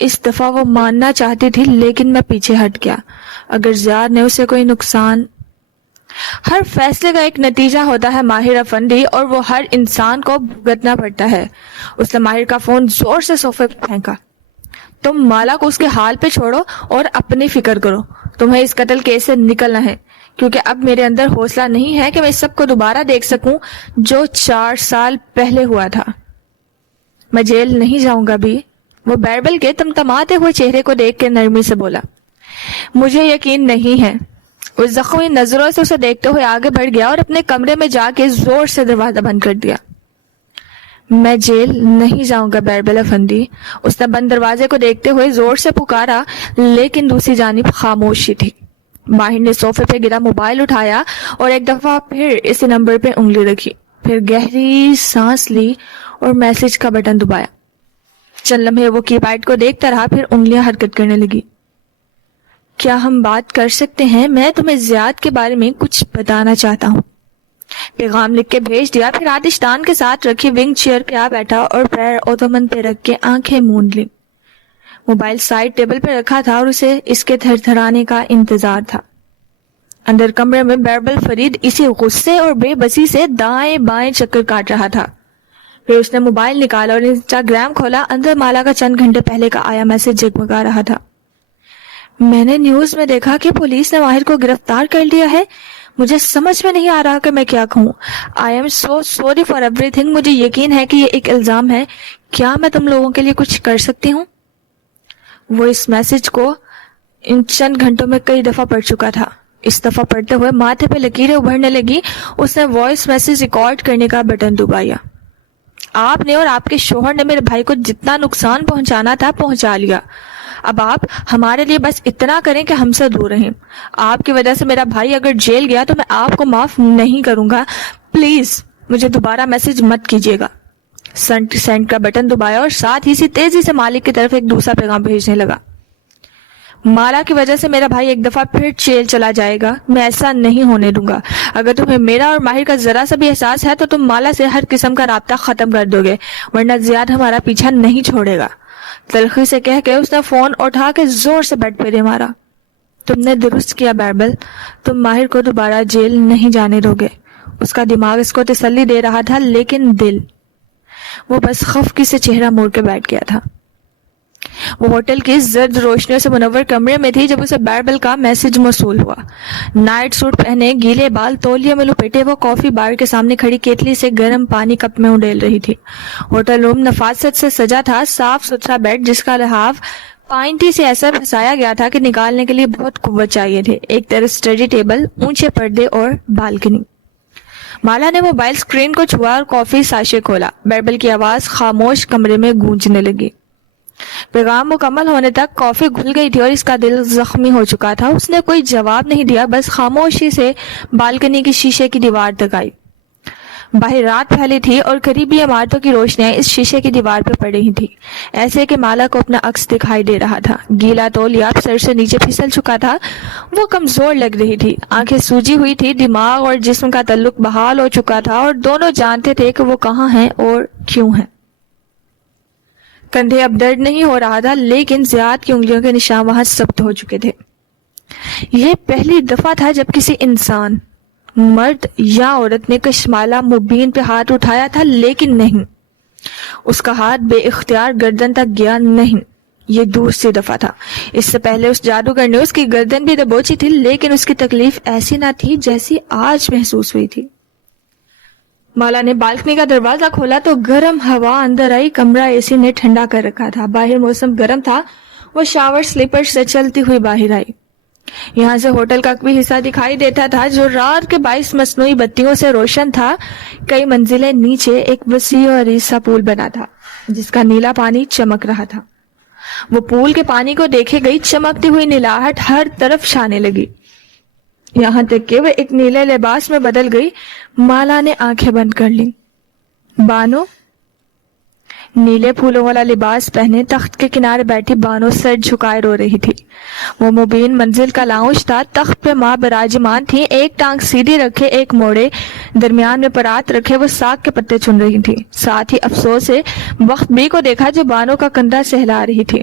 اس دفعہ وہ ماننا چاہتی تھی لیکن میں پیچھے ہٹ گیا. اگر زیاد نے اسے کوئی نقصان. ہر فیصلے کا ایک نتیجہ ہوتا ہے ماہر افندی، اور وہ ہر انسان کو بھگتنا پڑتا ہے. اس نے ماہر کا فون زور سے صوفے پہ پھینکا. تم مالا کو اس کے حال پہ چھوڑو اور اپنی فکر کرو. تمہیں اس قتل کیس سے نکلنا ہے، کیونکہ اب میرے اندر حوصلہ نہیں ہے کہ میں اس سب کو دوبارہ دیکھ سکوں جو 4 سال پہلے ہوا تھا. میں جیل نہیں جاؤں گا بھی. وہ بیربل کے تمتماتے ہوئے چہرے کو دیکھ کے نرمی سے بولا. مجھے یقین نہیں ہے. اس زخمی نظروں سے اسے دیکھتے ہوئے آگے بڑھ گیا اور اپنے کمرے میں جا کے زور سے دروازہ بند کر دیا. میں جیل نہیں جاؤں گا بیربل افندی. اس نے بند دروازے کو دیکھتے ہوئے زور سے پکارا، لیکن دوسری جانب خاموشی تھی. ماہر نے صوفے پہ گرا موبائل اٹھایا اور ایک دفعہ پھر اس نمبر پہ انگلی رکھی، پھر گہری سانس لی اور میسج کا بٹن دبایا. چند لمحے وہ کی پیڈ کو دیکھتا رہا، پھر انگلیاں حرکت کرنے لگی. کیا ہم بات کر سکتے ہیں؟ میں تمہیں زیاد کے بارے میں کچھ بتانا چاہتا ہوں. پیغام لکھ کے بھیج دیا، پھر آتش دان کے ساتھ رکھی ونگ چیئر پہ آ بیٹھا اور پیر اوتومن پہ رکھ کے آنکھیں موند لی. موبائل سائڈ ٹیبل پہ رکھا تھا اور اسے اس کے تھر تھرانے کا انتظار تھا. اندر کمرے میں بیربل فرید اسی غصے اور بے بسی سے دائیں بائیں چکر کاٹ رہا تھا. پھر اس نے موبائل نکالا اور انسٹاگرام کھولا. اندر مالا کا چند گھنٹے پہلے کا آیا میسج جگمگا رہا تھا. میں نے نیوز میں دیکھا کہ پولیس نے ماہر کو گرفتار کر لیا ہے. مجھے سمجھ میں نہیں آ رہا کہ میں کیا کہوں. آئی am so sorry for every thing. مجھے یقین ہے کہ یہ ایک الزام ہے. کیا میں تم لوگوں کے لیے کچھ کر سکتی ہوں؟ وہ اس میسج کو ان چند گھنٹوں میں کئی دفعہ پڑھ چکا تھا. اس دفعہ پڑھتے ہوئے ماتھے پہ لکیریں ابھرنے لگی. اس نے وائس میسج ریکارڈ کرنے کا بٹن دبایا. آپ نے اور آپ کے شوہر نے میرے بھائی کو جتنا نقصان پہنچانا تھا پہنچا لیا. اب آپ ہمارے لیے بس اتنا کریں کہ ہم سے دور رہیں. آپ کی وجہ سے میرا بھائی اگر جیل گیا تو میں آپ کو معاف نہیں کروں گا. پلیز مجھے دوبارہ میسج مت کیجیے گا. سینڈ کا بٹن دبایا اور ساتھ ہی سی تیزی سے مالک کی طرف ایک دوسرا پیغام بھیجنے لگا. مالا کی وجہ سے میرا بھائی ایک دفعہ پھر جیل چلا جائے گا. میں ایسا نہیں ہونے دوں گا. اگر تمہیں میرا اور ماہر کا ذرا سا بھی احساس ہے تو تم مالا سے ہر قسم کا رابطہ ختم کر دو گے، ورنہ زیاد ہمارا پیچھا نہیں چھوڑے گا. تلخی سے کہہ کے اس نے فون اٹھا کے زور سے بیڈ پہ دے مارا. تم نے درست کیا بیربل. تم ماہر کو دوبارہ جیل نہیں جانے دو گے. اس کا دماغ اس کو تسلی دے رہا تھا، لیکن دل، وہ بس خفگی سے چہرہ موڑ کے بیٹھ گیا تھا. وہ ہوٹل کی زرد روشنیوں سے منور کمرے میں تھی جب اسے بیربل کا میسج موصول ہوا. نائٹ سوٹ پہنے، گیلے بال تولیے میں لپیٹے وہ کافی بار کے سامنے کھڑی کیتلی سے گرم پانی کپ میں اڈیل رہی تھی. ہوٹل روم نفاست سے سجا تھا. صاف ستھرا بیڈ جس کا لحاف پائنٹی سے ایسا پھنسایا گیا تھا کہ نکالنے کے لیے بہت قوت چاہیے تھے. ایک طرف اسٹڈی ٹیبل، اونچے پردے اور بالکنی. مالا نے موبائل اسکرین کو چھوا اور کافی ساشے کھولا. بیربل کی آواز خاموش کمرے میں گونجنے لگی. پیغام مکمل ہونے تک کافی گھل گئی تھی اور اس کا دل زخمی ہو چکا تھا. اس نے کوئی جواب نہیں دیا، بس خاموشی سے بالکنی کی شیشے کی دیوار تک آئی. باہر رات پھیلی تھی اور قریبی عمارتوں کی روشنیاں اس شیشے کی دیوار پہ پڑ رہی تھی، ایسے کہ مالا کو اپنا عکس دکھائی دے رہا تھا. گیلا تولیہ سر سے نیچے پھسل چکا تھا. وہ کمزور لگ رہی تھی، آنکھیں سوجی ہوئی تھی. دماغ اور جسم کا تعلق بحال ہو چکا تھا اور دونوں جانتے تھے کہ وہ کہاں ہیں اور کیوں ہیں. کندھے اب درد نہیں ہو رہا تھا، لیکن زیاد کی انگلیوں کے نشان وہاں ثبت ہو چکے تھے. یہ پہلی دفعہ تھا جب کسی انسان، مرد یا عورت نے کشمالہ مبین پہ ہاتھ اٹھایا تھا، لیکن نہیں، اس کا ہاتھ بے اختیار گردن تک گیا نہیں. یہ دوسری دفعہ تھا. اس سے پہلے اس جادوگر نے اس کی گردن بھی دبوچی تھی، لیکن اس کی تکلیف ایسی نہ تھی جیسی آج محسوس ہوئی تھی. مالا نے بالکنی کا دروازہ کھولا تو گرم ہوا اندر آئی. کمرہ اے سی نے ٹھنڈا کر رکھا تھا. باہر موسم گرم تھا. وہ شاور سلیپر سے چلتی ہوئی باہر آئی. یہاں سے ہوٹل کا بھی حصہ دکھائی دیتا تھا جو رات کے 22 مصنوعی بتیوں سے روشن تھا. کئی منزلیں نیچے ایک وسیع اور عریض پول بنا تھا جس کا نیلا پانی چمک رہا تھا. وہ پول کے پانی کو دیکھے گئی. چمکتی ہوئی نیلاہٹ ہر طرف چھانے لگی، یہاں تک کہ وہ ایک نیلے لباس میں بدل گئی. مالا نے آنکھیں بند کر لی. بانو، نیلے پھولوں والا لباس پہنے تخت کے کنارے بیٹھی بانو سر جھکائے رو رہی تھی. وہ مبین منزل کا لاؤنج تھا. تخت پہ ماں براجمان تھی، ایک ٹانگ سیدھی رکھے ایک موڑے، درمیان میں پرات رکھے وہ ساگ کے پتے چن رہی تھی. ساتھ ہی افسوس سے بخت بی کو دیکھا جو بانو کا کندھا سہلا رہی تھی.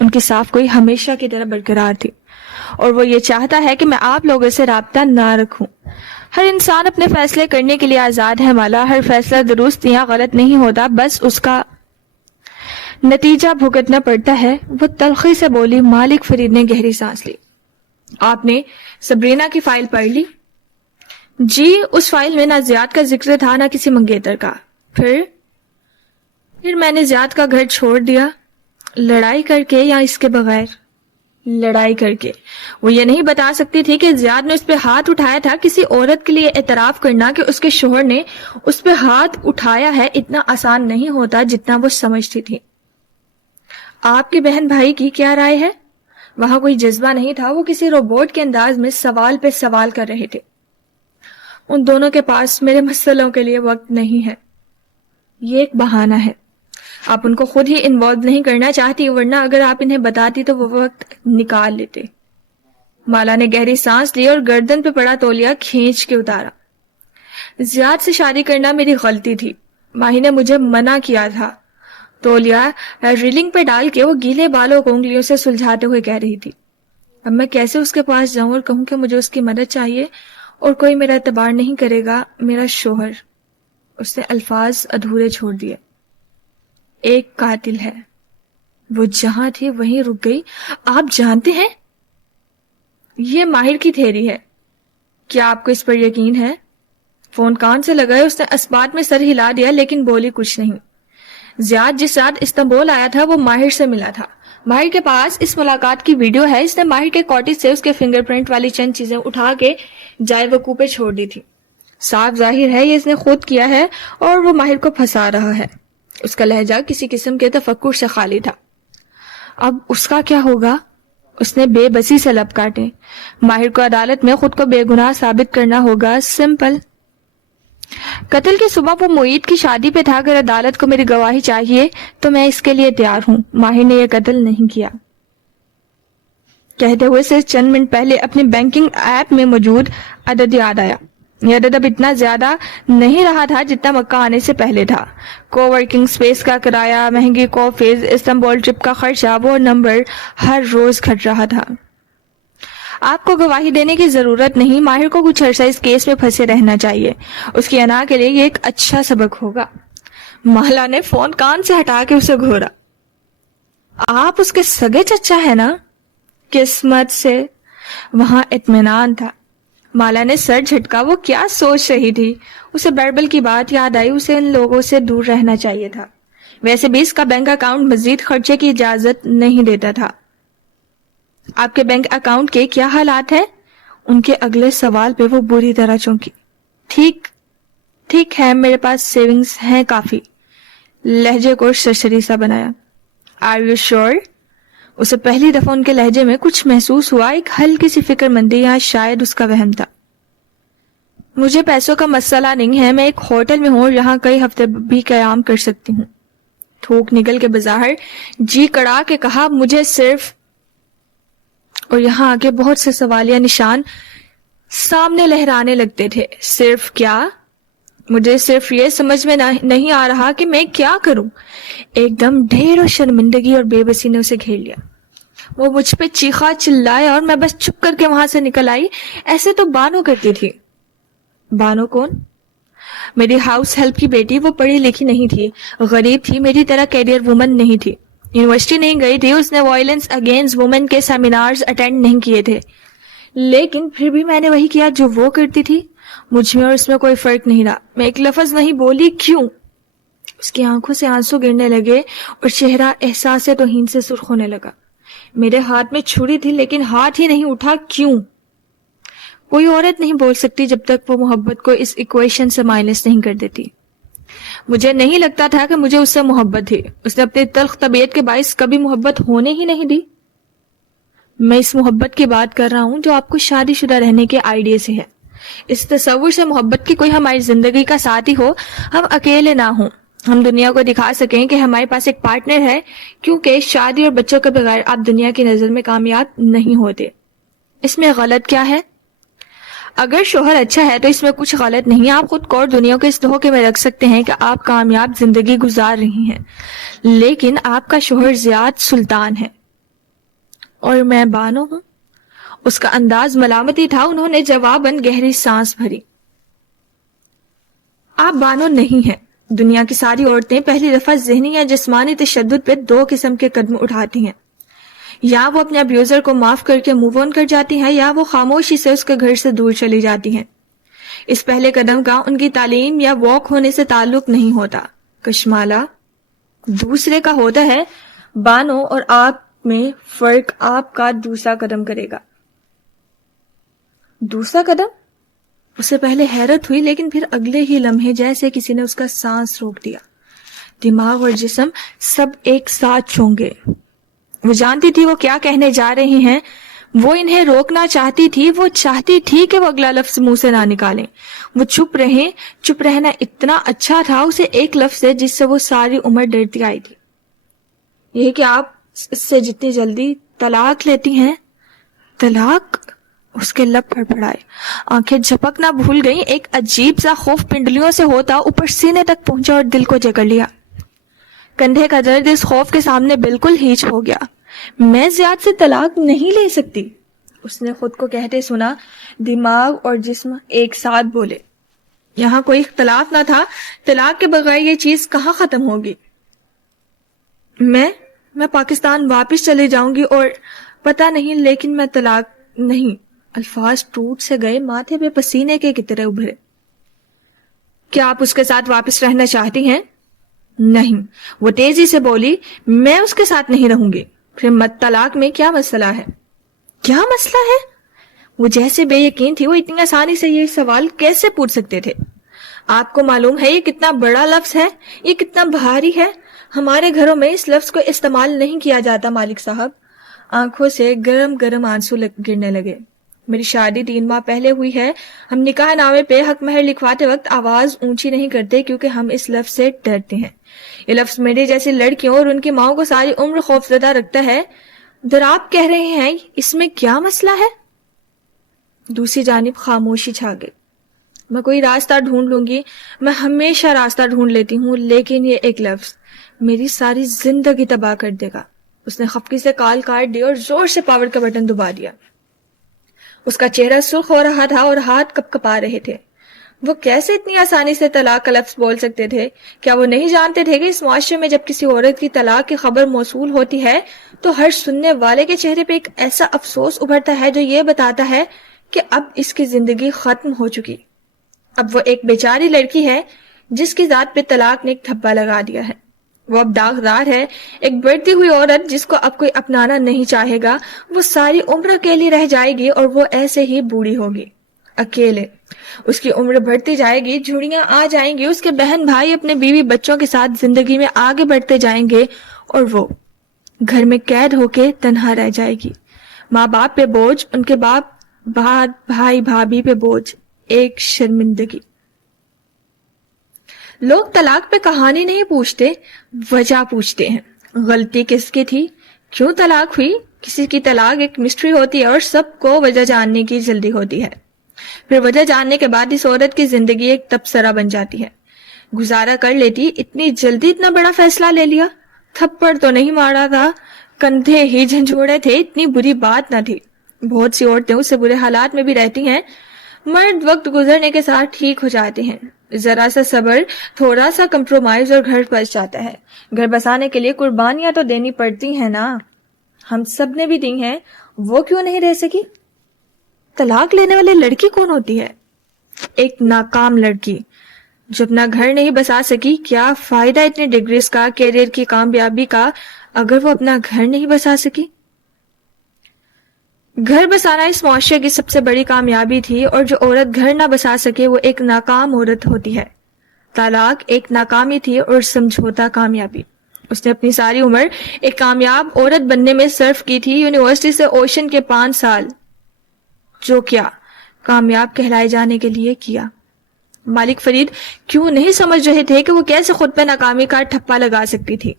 ان کی صاف کوئی ہمیشہ کی طرح برقرار تھی، اور وہ یہ چاہتا ہے کہ میں آپ لوگوں سے رابطہ نہ رکھوں۔ ہر انسان اپنے فیصلے کرنے کے لیے آزاد ہے مالا، ہر فیصلہ درست یا غلط نہیں ہوتا، بس اس کا نتیجہ بھگتنا پڑتا ہے۔ وہ تلخی سے بولی۔ مالک فرید نے گہری سانس لی۔ آپ نے سبرینا کی فائل پڑھ لی؟ جی، اس فائل میں نہ زیاد کا ذکر تھا نہ کسی منگیتر کا۔ پھر میں نے زیاد کا گھر چھوڑ دیا، لڑائی کر کے یا اس کے بغیر؟ لڑائی کر کے۔ وہ یہ نہیں بتا سکتی تھی کہ زیاد نے اس پہ ہاتھ اٹھایا تھا۔ کسی عورت کے لیے اعتراف کرنا کہ اس کے شوہر نے اس پہ ہاتھ اٹھایا ہے اتنا آسان نہیں ہوتا جتنا وہ سمجھتی تھی۔ آپ کی بہن بھائی کی کیا رائے ہے؟ وہاں کوئی جذبہ نہیں تھا، وہ کسی روبوٹ کے انداز میں سوال پہ سوال کر رہے تھے۔ ان دونوں کے پاس میرے مسئلوں کے لیے وقت نہیں ہے۔ یہ ایک بہانہ ہے۔ آپ ان کو خود ہی انوالو نہیں کرنا چاہتی، ورنہ اگر آپ انہیں بتاتی تو وہ وقت نکال لیتے۔ مالا نے گہری سانس لی اور گردن پہ پڑا تولیہ کھینچ کے اتارا۔ زیاد سے شادی کرنا میری غلطی تھی، ماہی نے مجھے منع کیا تھا۔ تولیہ ریلنگ پہ ڈال کے وہ گیلے بالوں کو انگلیوں سے سلجھاتے ہوئے کہہ رہی تھی۔ اب میں کیسے اس کے پاس جاؤں اور کہوں کہ مجھے اس کی مدد چاہیے اور کوئی میرا اعتبار نہیں کرے گا؟ میرا شوہر، اس نے الفاظ ادھورے چھوڑ دیے، ایک قاتل ہے۔ وہ جہاں تھی وہیں رک گئی۔ آپ جانتے ہیں؟ یہ ماہر کی تھیری ہے۔ کیا آپ کو اس پر یقین ہے؟ فون کان سے لگائے، اس نے اسبات میں سر ہلا دیا لیکن بولی کچھ نہیں۔ زیاد جس رات استنبول آیا تھا وہ ماہر سے ملا تھا۔ ماہر کے پاس اس ملاقات کی ویڈیو ہے۔ اس نے ماہر کے کاٹیج سے اس کے فنگر پرنٹ والی چند چیزیں اٹھا کے جائے وقوع پہ چھوڑ دی تھی۔ صاف ظاہر ہے یہ اس نے خود کیا ہے اور وہ ماہر کو پھنسا رہا ہے۔ اس کا لہجہ کسی قسم کے تفکر سے خالی تھا۔ اب اس کا کیا ہوگا؟ اس نے بے بسی سے لب کاٹے۔ ماہر کو عدالت میں خود کو بے گناہ ثابت کرنا ہوگا، سمپل۔ قتل کی صبح وہ معید کی شادی پہ تھا۔ اگر عدالت کو میری گواہی چاہیے تو میں اس کے لیے تیار ہوں۔ ماہر نے یہ قتل نہیں کیا، کہتے ہوئے سے چند منٹ پہلے اپنی بینکنگ ایپ میں موجود عدد یاد آیا۔ یہ عدد اب اتنا زیادہ نہیں رہا تھا جتنا مکہ آنے سے پہلے تھا۔ کو ورکنگ سپیس کا کرایہ، مہنگی کافیز، استنبول ٹرپ کا خرچہ، وہ نمبر ہر روز گھٹ رہا تھا۔ آپ کو گواہی دینے کی ضرورت نہیں، ماہر کو کچھ عرصہ اس کیس میں پھنسے رہنا چاہیے، اس کی انا کے لیے یہ ایک اچھا سبق ہوگا۔ مالا نے فون کان سے ہٹا کے اسے گھورا۔ آپ اس کے سگے چچا ہے نا؟ قسمت سے وہاں اطمینان تھا۔ مالا نے سر جھٹکا۔ وہ کیا سوچ رہی تھی؟ اسے بیربل کی بات یاد آئی، اسے ان لوگوں سے دور رہنا چاہیے تھا۔ ویسے بھی اس کا بینک اکاؤنٹ مزید خرچے کی اجازت نہیں دیتا تھا۔ آپ کے بینک اکاؤنٹ کے کیا حالات ہیں؟ ان کے اگلے سوال پہ وہ بری طرح چونکی۔ ٹھیک ہے، میرے پاس سیونگز ہیں کافی۔ لہجے کو سرسری سا بنایا۔ Are you sure? اسے پہلی دفعہ ان کے لہجے میں کچھ محسوس ہوا، ایک ہلکی سی فکر مندی، یا شاید اس کا وہم تھا۔ مجھے پیسوں کا مسئلہ نہیں ہے، میں ایک ہوٹل میں ہوں اور یہاں کئی ہفتے بھی قیام کر سکتی ہوں۔ تھوک نکل کے بظاہر جی کڑا کے کہا، مجھے صرف، اور یہاں آگے بہت سے سوالیہ نشان سامنے لہرانے لگتے تھے۔ صرف کیا؟ مجھے صرف یہ سمجھ میں نہیں آ رہا کہ میں کیا کروں۔ ایک دم ڈھیر اور شرمندگی اور بے بسی نے اسے گھیر لیا۔ وہ مجھ پہ چیخا چلایا اور میں بس چپ کر کے وہاں سے نکل آئی۔ ایسے تو بانو کرتی تھی۔ بانو کون؟ میری ہاؤس ہیلپ کی بیٹی۔ وہ پڑھی لکھی نہیں تھی، غریب تھی، میری طرح کیریئر وومن نہیں تھی، یونیورسٹی نہیں گئی تھی، اس نے وائلنس اگینسٹ وومن کے سیمینارز اٹینڈ نہیں کیے تھے، لیکن پھر بھی میں نے وہی کیا جو وہ کرتی تھی۔ مجھ میں اور اس میں کوئی فرق نہیں رہا۔ میں ایک لفظ نہیں بولی۔ کیوں؟ اس کی آنکھوں سے آنسو گرنے لگے اور چہرہ احساس توہین سے سرخ ہونے لگا۔ میرے ہاتھ میں چھری تھی لیکن ہاتھ ہی نہیں اٹھا۔ کیوں؟ کوئی عورت نہیں بول سکتی جب تک وہ محبت کو اس ایکویشن سے مائنس نہیں کر دیتی۔ مجھے نہیں لگتا تھا کہ مجھے اس سے محبت تھی۔ اس نے اپنی تلخ طبیعت کے باعث کبھی محبت ہونے ہی نہیں دی۔ میں اس محبت کی بات کر رہا ہوں جو آپ کو شادی شدہ رہنے کے آئیڈیا سے ہے، اس تصور سے محبت کی کوئی ہماری زندگی کا ساتھی ہو، ہم اکیلے نہ ہوں، ہم دنیا کو دکھا سکیں کہ ہمارے پاس ایک پارٹنر ہے، کیونکہ شادی اور بچوں کے بغیر آپ دنیا کی نظر میں کامیاب نہیں ہوتے۔ اس میں غلط کیا ہے؟ اگر شوہر اچھا ہے تو اس میں کچھ غلط نہیں۔ آپ خود کو اور دنیا کو اس دھوکے میں رکھ سکتے ہیں کہ آپ کامیاب زندگی گزار رہی ہیں، لیکن آپ کا شوہر زیاد سلطان ہے۔ اور میں بانو ہوں؟ اس کا انداز ملامتی تھا. انہوں نے جواباً گہری سانس بھری. آپ بانو نہیں ہیں. دنیا کی ساری عورتیں پہلی دفعہ ذہنی یا جسمانی تشدد پہ 2 قسم کے قدم اٹھاتی ہیں. یا وہ اپنے ابیوزر کو معاف کر کے موو آن کر جاتی ہیں، یا وہ خاموشی سے اس کے گھر سے دور چلی جاتی ہیں. اس پہلے قدم کا ان کی تعلیم یا واک ہونے سے تعلق نہیں ہوتا. کشمالا دوسرے کا ہوتا ہے. بانو اور آپ میں فرق آپ کا دوسرا قدم کرے گا. دوسرا قدم؟ اسے پہلے حیرت ہوئی، لیکن پھر اگلے ہی لمحے جیسے کسی نے اس کا سانس روک دیا. دماغ اور جسم سب ایک ساتھ چونکے. وہ جانتی تھی وہ کیا کہنے جا رہی ہیں. وہ انہیں روکنا چاہتی تھی. وہ چاہتی تھی کہ وہ اگلا لفظ منہ سے نہ نکالیں. وہ چپ رہیں. چپ رہنا اتنا اچھا تھا اسے ایک لفظ سے جس سے وہ ساری عمر ڈرتی آئی تھی. یہی کہ آپ اس سے جتنی جلدی طلاق لیتی ہیں. طلاق؟ اس کے لب پھڑپڑائے، آنکھیں جھپکنا بھول گئیں. ایک عجیب سا خوف پنڈلیوں سے ہوتا اوپر سینے تک پہنچا اور دل کو جکڑ لیا. کندھے کا درد اس خوف کے سامنے بالکل ہیچ ہو گیا. میں زیاد سے طلاق نہیں لے سکتی، اس نے خود کو کہتے سنا. دماغ اور جسم ایک ساتھ بولے. یہاں کوئی اختلاف نہ تھا. طلاق کے بغیر یہ چیز کہاں ختم ہوگی؟ میں پاکستان واپس چلے جاؤں گی اور پتہ نہیں، لیکن میں طلاق نہیں. الفاظ ٹوٹ سے گئے، ماتھے پہ پسینے کے قطرے ابھرے. کیا آپ اس کے ساتھ واپس رہنا چاہتی ہیں؟ نہیں. وہ تیزی سے بولی. میں اس کے ساتھ نہیں رہوں گی. پھر مت طلاق میں کیا مسئلہ ہے؟ کیا مسئلہ ہے؟ وہ جیسے بے یقین تھی. وہ اتنی آسانی سے یہ سوال کیسے پوچھ سکتے تھے؟ آپ کو معلوم ہے یہ کتنا بڑا لفظ ہے، یہ کتنا بھاری ہے. ہمارے گھروں میں اس لفظ کو استعمال نہیں کیا جاتا مالک صاحب. آنکھوں سے گرم گرم آنسو گرنے لگے. میری شادی 3 ماہ پہلے ہوئی ہے. ہم نکاح نامے پہ حق مہر لکھواتے وقت آواز اونچی نہیں کرتے کیونکہ ہم اس لفظ سے ڈرتے ہیں. یہ لفظ میرے جیسی لڑکیوں اور ان کی ماؤں کو ساری عمر خوفزدہ رکھتا ہے. در آپ کہہ رہے ہیں اس میں کیا مسئلہ ہے؟ دوسری جانب خاموشی چھا گئی. میں کوئی راستہ ڈھونڈ لوں گی. میں ہمیشہ راستہ ڈھونڈ لیتی ہوں، لیکن یہ ایک لفظ میری ساری زندگی تباہ کر دے گا. اس نے خفقی سے کال کاٹ دی اور زور سے پاور کا بٹن دبا دیا. اس کا چہرہ سرخ ہو رہا تھا اور ہاتھ کپ کپا رہے تھے. وہ کیسے اتنی آسانی سے طلاق کا لفظ بول سکتے تھے؟ کیا وہ نہیں جانتے تھے کہ اس معاشرے میں جب کسی عورت کی طلاق کی خبر موصول ہوتی ہے تو ہر سننے والے کے چہرے پہ ایک ایسا افسوس ابھرتا ہے جو یہ بتاتا ہے کہ اب اس کی زندگی ختم ہو چکی. اب وہ ایک بیچاری لڑکی ہے جس کی ذات پہ طلاق نے ایک دھبا لگا دیا ہے. وہ اب داغدار ہے، ایک بڑھتی ہوئی عورت جس کو اب کوئی اپنانا نہیں چاہے گا. وہ ساری عمر اکیلی رہ جائے گی اور وہ ایسے ہی بوڑھی ہوگی، اکیلے. اس کی عمر بڑھتی جائے گی، جھڑیاں آ جائیں گی، اس کے بہن بھائی اپنے بیوی بچوں کے ساتھ زندگی میں آگے بڑھتے جائیں گے اور وہ گھر میں قید ہو کے تنہا رہ جائے گی. ماں باپ پہ بوجھ، ان کے باپ بھائی بھابھی پہ بوجھ، ایک شرمندگی. لوگ طلاق پہ کہانی نہیں پوچھتے، وجہ پوچھتے ہیں. غلطی کس کی تھی؟ کیوں طلاق ہوئی؟ کسی کی طلاق ایک مسٹری ہوتی ہے اور سب کو وجہ جاننے کی جلدی ہوتی ہے. پھر وجہ جاننے کے بعد اس عورت کی زندگی ایک تبصرہ بن جاتی ہے. گزارا کر لیتی. اتنی جلدی اتنا بڑا فیصلہ لے لیا. تھپڑ تو نہیں مارا تھا، کندھے ہی جھنجھوڑے تھے. اتنی بری بات نہ تھی. بہت سی عورتیں اس سے برے حالات میں بھی رہتی ہیں. مرد وقت گزرنے کے ساتھ ٹھیک ہو جاتے ہیں. ذرا سا صبر، تھوڑا سا کمپرومائز اور گھر بس جاتا ہے. گھر بسانے کے لیے قربانیاں تو دینی پڑتی ہیں نا. ہم سب نے بھی دی ہیں. وہ کیوں نہیں رہ سکی؟ طلاق لینے والی لڑکی کون ہوتی ہے؟ ایک ناکام لڑکی جو اپنا گھر نہیں بسا سکی. کیا فائدہ اتنی ڈگریز کا، کیریئر کی کامیابی کا، اگر وہ اپنا گھر نہیں بسا سکی؟ گھر بسانا اس معاشرے کی سب سے بڑی کامیابی تھی، اور جو عورت گھر نہ بسا سکے وہ ایک ناکام عورت ہوتی ہے. طلاق ایک ناکامی تھی اور سمجھوتا کامیابی. اس نے اپنی ساری عمر ایک کامیاب عورت بننے میں صرف کی تھی. یونیورسٹی سے اوشن کے 5 سال جو کیا کامیاب کہلائے جانے کے لیے کیا. مالک فرید کیوں نہیں سمجھ رہے تھے کہ وہ کیسے خود پہ ناکامی کا ٹھپا لگا سکتی تھی؟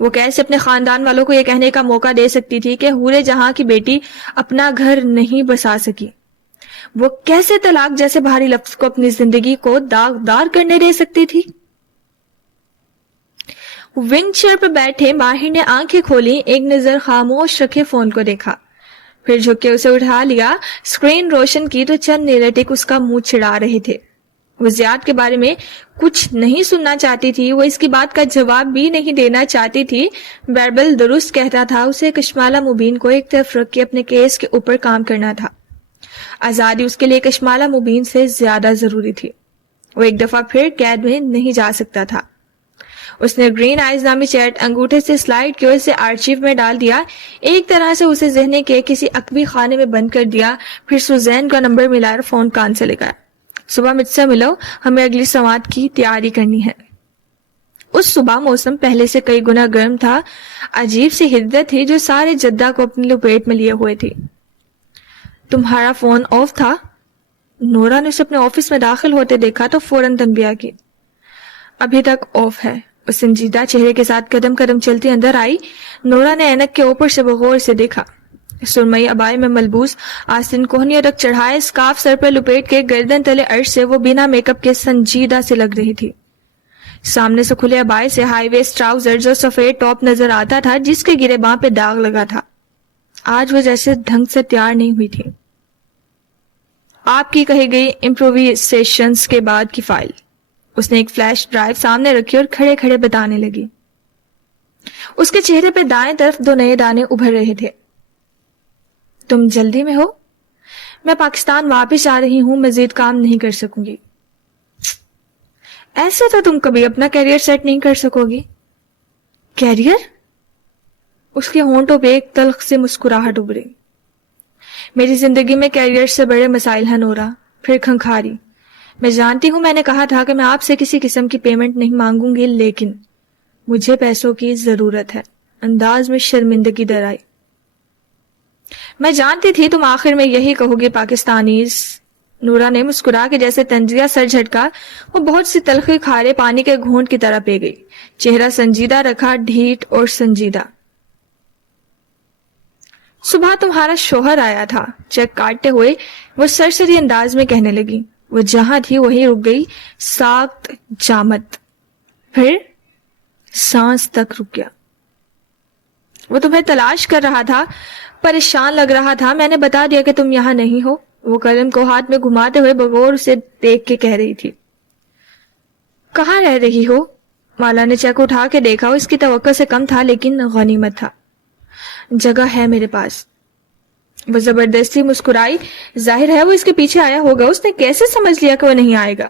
وہ کیسے اپنے خاندان والوں کو یہ کہنے کا موقع دے سکتی تھی کہ حورے جہاں کی بیٹی اپنا گھر نہیں بسا سکی؟ وہ کیسے طلاق جیسے بھاری لفظ کو اپنی زندگی کو داغدار کرنے دے سکتی تھی؟ ونگ چیئر پر بیٹھے ماہر نے آنکھیں کھولی, ایک نظر خاموش رکھے فون کو دیکھا, پھر جھک کے اسے اٹھا لیا. اسکرین روشن کی تو چند نیلے ٹک اس کا منہ چھڑا رہے تھے. وہ زیاد کے بارے میں کچھ نہیں سننا چاہتی تھی, وہ اس کی بات کا جواب بھی نہیں دینا چاہتی تھی. بیربل درست کہتا تھا, اسے کشمالہ مبین کو ایک طرف رکھ کے اپنے کیس کے اوپر کام کرنا تھا. آزادی اس کے لیے کشمالہ مبین سے زیادہ ضروری تھی. وہ ایک دفعہ پھر قید میں نہیں جا سکتا تھا. اس نے گرین آئیز نامی چیٹ انگوٹھے سے سلائیڈ کیا, اسے آرچیو میں ڈال دیا, ایک طرح سے اسے ذہن کے کسی عقبی خانے میں بند کر دیا. پھر سوزین کا نمبر ملا اور فون کان سے لگایا. صبح مجھ سے ملو, ہمیں اگلی سماعت کی تیاری کرنی ہے. اس صبح موسم پہلے سے کئی گنا گرم تھا. عجیب سی حدت تھی جو سارے جدہ کو اپنی لپیٹ میں لیے ہوئے تھی. تمہارا فون آف تھا؟ نورا نے اسے اپنے آفس میں داخل ہوتے دیکھا تو فوراً تنبیہ کی. ابھی تک آف ہے. اس سنجیدہ چہرے کے ساتھ قدم قدم چلتی اندر آئی. نورا نے اینک کے اوپر سے بغور سے دیکھا. سرمئی ابائے میں ملبوس, آستین کوہنیوں تک چڑھائے, اسکارف سر پر لپیٹ کے گردن تلے عرش سے وہ بنا میک اپ کے سنجیدہ سے لگ رہی تھی. سامنے سے کھلے ابائے سے ہائی ویسٹ ٹراؤزر اور سفید ٹاپ نظر آتا تھا جس کے گرے باں پہ داغ لگا تھا. آج وہ جیسے ڈھنگ سے تیار نہیں ہوئی تھی. آپ کی کہی گئی امپروویزیشنز کے بعد کی فائل. اس نے ایک فلیش ڈرائیو سامنے رکھی اور کھڑے کھڑے بتانے لگی. اس کے چہرے پہ دائیں طرف 2 نئے دانے ابھر رہے تھے. تم جلدی میں ہو؟ میں پاکستان واپس آ رہی ہوں, مزید کام نہیں کر سکوں گی. ایسے تو تم کبھی اپنا کیریئر سیٹ نہیں کر سکو گی. کیریئر؟ اس کے ہونٹوں پہ ایک تلخ سے مسکراہٹ ابھری. میری زندگی میں کیریئر سے بڑے مسائل ہیں نورا. پھر کھنکھاری. میں جانتی ہوں میں نے کہا تھا کہ میں آپ سے کسی قسم کی پیمنٹ نہیں مانگوں گی, لیکن مجھے پیسوں کی ضرورت ہے. انداز میں شرمندگی در آئی. میں جانتی تھی تم آخر میں یہی کہو گی پاکستانیز. نورا نے مسکرا کے جیسے تنزیہ سر جھٹکا. وہ بہت سی تلخی کھارے پانی کے گھونٹ کی طرح پی گئی. چہرہ سنجیدہ رکھا, ڈھیٹ اور سنجیدہ. صبح تمہارا شوہر آیا تھا. چیک کاٹتے ہوئے وہ سرسری انداز میں کہنے لگی. وہ جہاں تھی وہیں رک گئی. ساکت جامت. پھر سانس تک رک گیا. وہ تمہیں تلاش کر رہا تھا, پریشان لگ رہا تھا. میں نے بتا دیا کہ تم یہاں نہیں ہو. وہ قلم کو ہاتھ میں گھماتے ہوئے بغور اسے دیکھ کے کہہ رہی تھی. کہاں رہ رہی ہو؟ مالا نے چیک اٹھا کے دیکھا. اس کی توقع سے کم تھا لیکن غنیمت تھا. جگہ ہے میرے پاس. وہ زبردستی مسکرائی. ظاہر ہے وہ اس کے پیچھے آیا ہوگا. اس نے کیسے سمجھ لیا کہ وہ نہیں آئے گا؟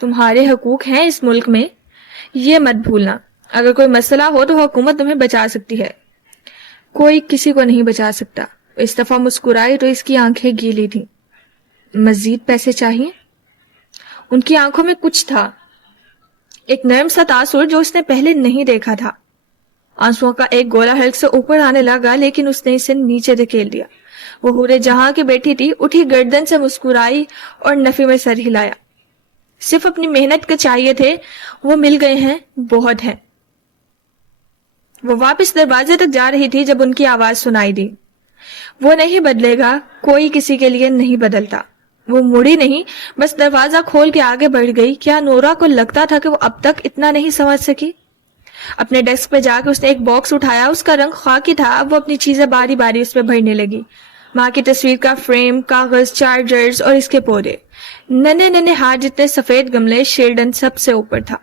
تمہارے حقوق ہیں اس ملک میں, یہ مت بھولنا. اگر کوئی مسئلہ ہو تو حکومت تمہیں بچا سکتی ہے. کوئی کسی کو نہیں بچا سکتا. اس دفعہ مسکرائی تو اس کی آنکھیں گیلی تھیں. مزید پیسے چاہیے؟ ان کی آنکھوں میں کچھ تھا, ایک نرم سا تاثر جو اس نے پہلے نہیں دیکھا تھا. آنسوؤں کا ایک گولا حلق سے اوپر آنے لگا لیکن اس نے اسے نیچے دھکیل دیا. وہ حورے جہاں کی بیٹھی تھی, اٹھی گردن سے مسکرائی اور نفی میں سر ہلایا. صرف اپنی محنت کے چاہیے تھے, وہ مل گئے ہیں, بہت ہیں. وہ واپس دروازے تک جا رہی تھی جب ان کی آواز سنائی دی. وہ نہیں بدلے گا, کوئی کسی کے لیے نہیں بدلتا. وہ مڑی نہیں, بس دروازہ کھول کے آگے بڑھ گئی. کیا نورا کو لگتا تھا کہ وہ اب تک اتنا نہیں سمجھ سکی؟ اپنے ڈیسک پہ جا کے اس نے ایک باکس اٹھایا. اس کا رنگ خاکی تھا. اب وہ اپنی چیزیں باری باری اس پہ بھرنے لگی. ماں کی تصویر کا فریم, کاغذ, چارجرز اور اس کے پودے. ننے ننے ہاتھ جتنے سفید گملے. شیلڈن سب سے اوپر تھا.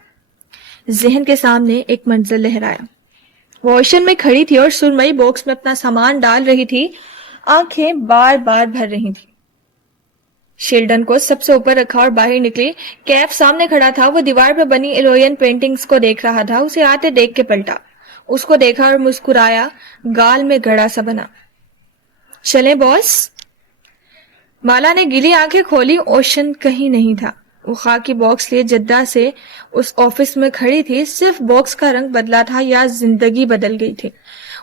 ذہن کے سامنے ایک منظر لہرایا. وہ اوشن میں کھڑی تھی اور سرمئی باکس میں اپنا سامان ڈال رہی تھی. آنکھیں بار بار بھر رہی تھی. شیلڈن کو سب سے اوپر رکھا اور باہر نکلی. کیف سامنے کھڑا تھا. وہ دیوار پہ بنی ایلوین پینٹنگز کو دیکھ رہا تھا. اسے آتے دیکھ کے پلٹا. اس کو دیکھا اور مسکرایا. گال میں گڑا سا بنا. چلیں باس؟ مالا نے گیلی آنکھیں کھولی. اوشن کہیں نہیں تھا. وہ خاکی باکس لیے جدہ سے اس آفس میں کھڑی تھی. صرف باکس کا رنگ بدلا تھا یا زندگی بدل گئی تھی.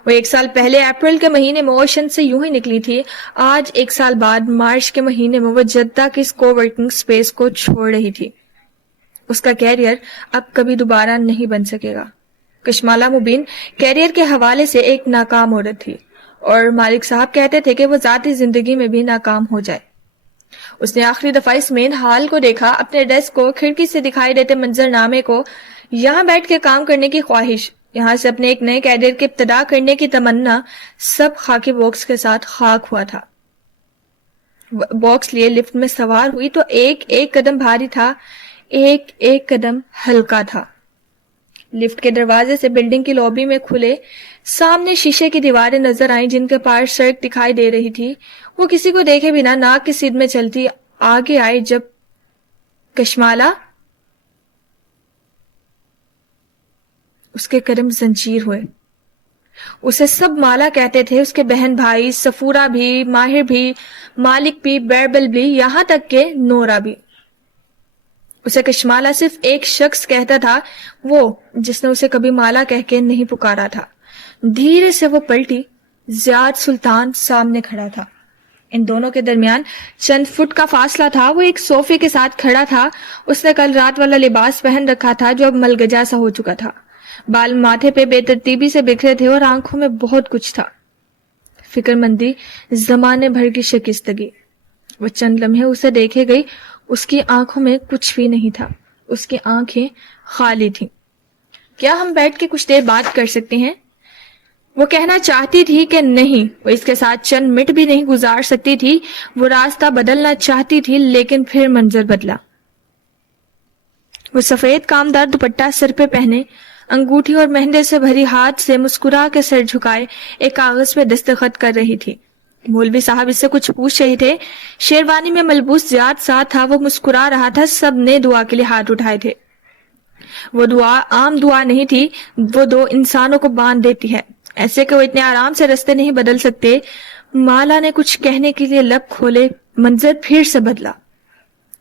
وہ 1 سال پہلے اپریل کے مہینے میں اوشن سے یوں ہی نکلی تھی. آج 1 سال بعد مارچ کے مہینے میں وہ جدہ کی اس کو ورکنگ سپیس کو چھوڑ رہی تھی. اس کا کیریئر اب کبھی دوبارہ نہیں بن سکے گا. کشمالہ مبین کیریئر کے حوالے سے ایک ناکام عورت تھی اور مالک صاحب کہتے تھے کہ وہ ذاتی زندگی میں بھی ناکام ہو جائے. اس نے آخری دفعہ اس مین ہال کو دیکھا, اپنے ڈیسک کو, کھڑکی سے دکھائی دیتے منظر نامے کو. یہاں بیٹھ کے کام کرنے کی خواہش، یہاں سے اپنے ایک نئے کیریئر کی ابتدا کرنے کی تمنا، سب خاکی باکس کے ساتھ خاک ہوا تھا۔ باکس لیے لفٹ میں سوار ہوئی تو ایک ایک قدم بھاری تھا، ایک ایک قدم ہلکا تھا۔ لفٹ کے دروازے سے بلڈنگ کی لابی میں کھلے سامنے شیشے کی دیواریں نظر آئیں جن کے پار سڑک دکھائی دے رہی تھی۔ وہ کسی کو دیکھے بنا ناک کی سیدھ میں چلتی آگے آئی جب کشمالا، اس کے قدم زنجیر ہوئے۔ اسے سب مالا کہتے تھے، اس کے بہن بھائی، سفورہ بھی، ماہر بھی، مالک بھی، بیربل بھی، یہاں تک کہ نورا بھی۔ اسے کشمالا صرف ایک شخص کہتا تھا، وہ جس نے اسے کبھی مالا کہہ کے نہیں پکارا تھا۔ دھیرے سے وہ پلٹی، زیاد سلطان سامنے کھڑا تھا۔ ان دونوں کے درمیان چند فٹ کا فاصلہ تھا۔ وہ ایک صوفے کے ساتھ کھڑا تھا۔ اس نے کل رات والا لباس پہن رکھا تھا جو اب ملگجا سا ہو چکا تھا۔ بال ماتھے پہ بے ترتیبی سے بکھرے تھے اور آنکھوں میں بہت کچھ تھا، فکر مندی، زمانے بھر کی شکستگی۔ وہ چند لمحے اسے دیکھے گئی، اس کی آنکھوں میں کچھ بھی نہیں تھا، اس کی آنکھیں خالی تھیں۔ کیا ہم بیٹھ کے کچھ دیر بات کر سکتے ہیں؟ وہ کہنا چاہتی تھی کہ نہیں، وہ اس کے ساتھ چند منٹ بھی نہیں گزار سکتی تھی۔ وہ راستہ بدلنا چاہتی تھی لیکن پھر منظر بدلا۔ وہ سفید کامدار دوپٹہ سر پہ پہنے، انگوٹھی اور مہندے سے بھری ہاتھ سے مسکرا کے سر جھکائے ایک کاغذ پہ دستخط کر رہی تھی۔ مولوی صاحب اس سے کچھ پوچھ رہے تھے۔ شیروانی میں ملبوس زیاد ساتھ تھا، وہ مسکرا رہا تھا۔ سب نے دعا کے لیے ہاتھ اٹھائے تھے۔ وہ دعا عام دعا نہیں تھی، وہ دو انسانوں کو باندھ دیتی ہے، ایسے کہ وہ اتنے آرام سے رستے نہیں بدل سکتے۔ مالا نے کچھ کہنے کے لیے لب کھولے، منظر پھر سے بدلا۔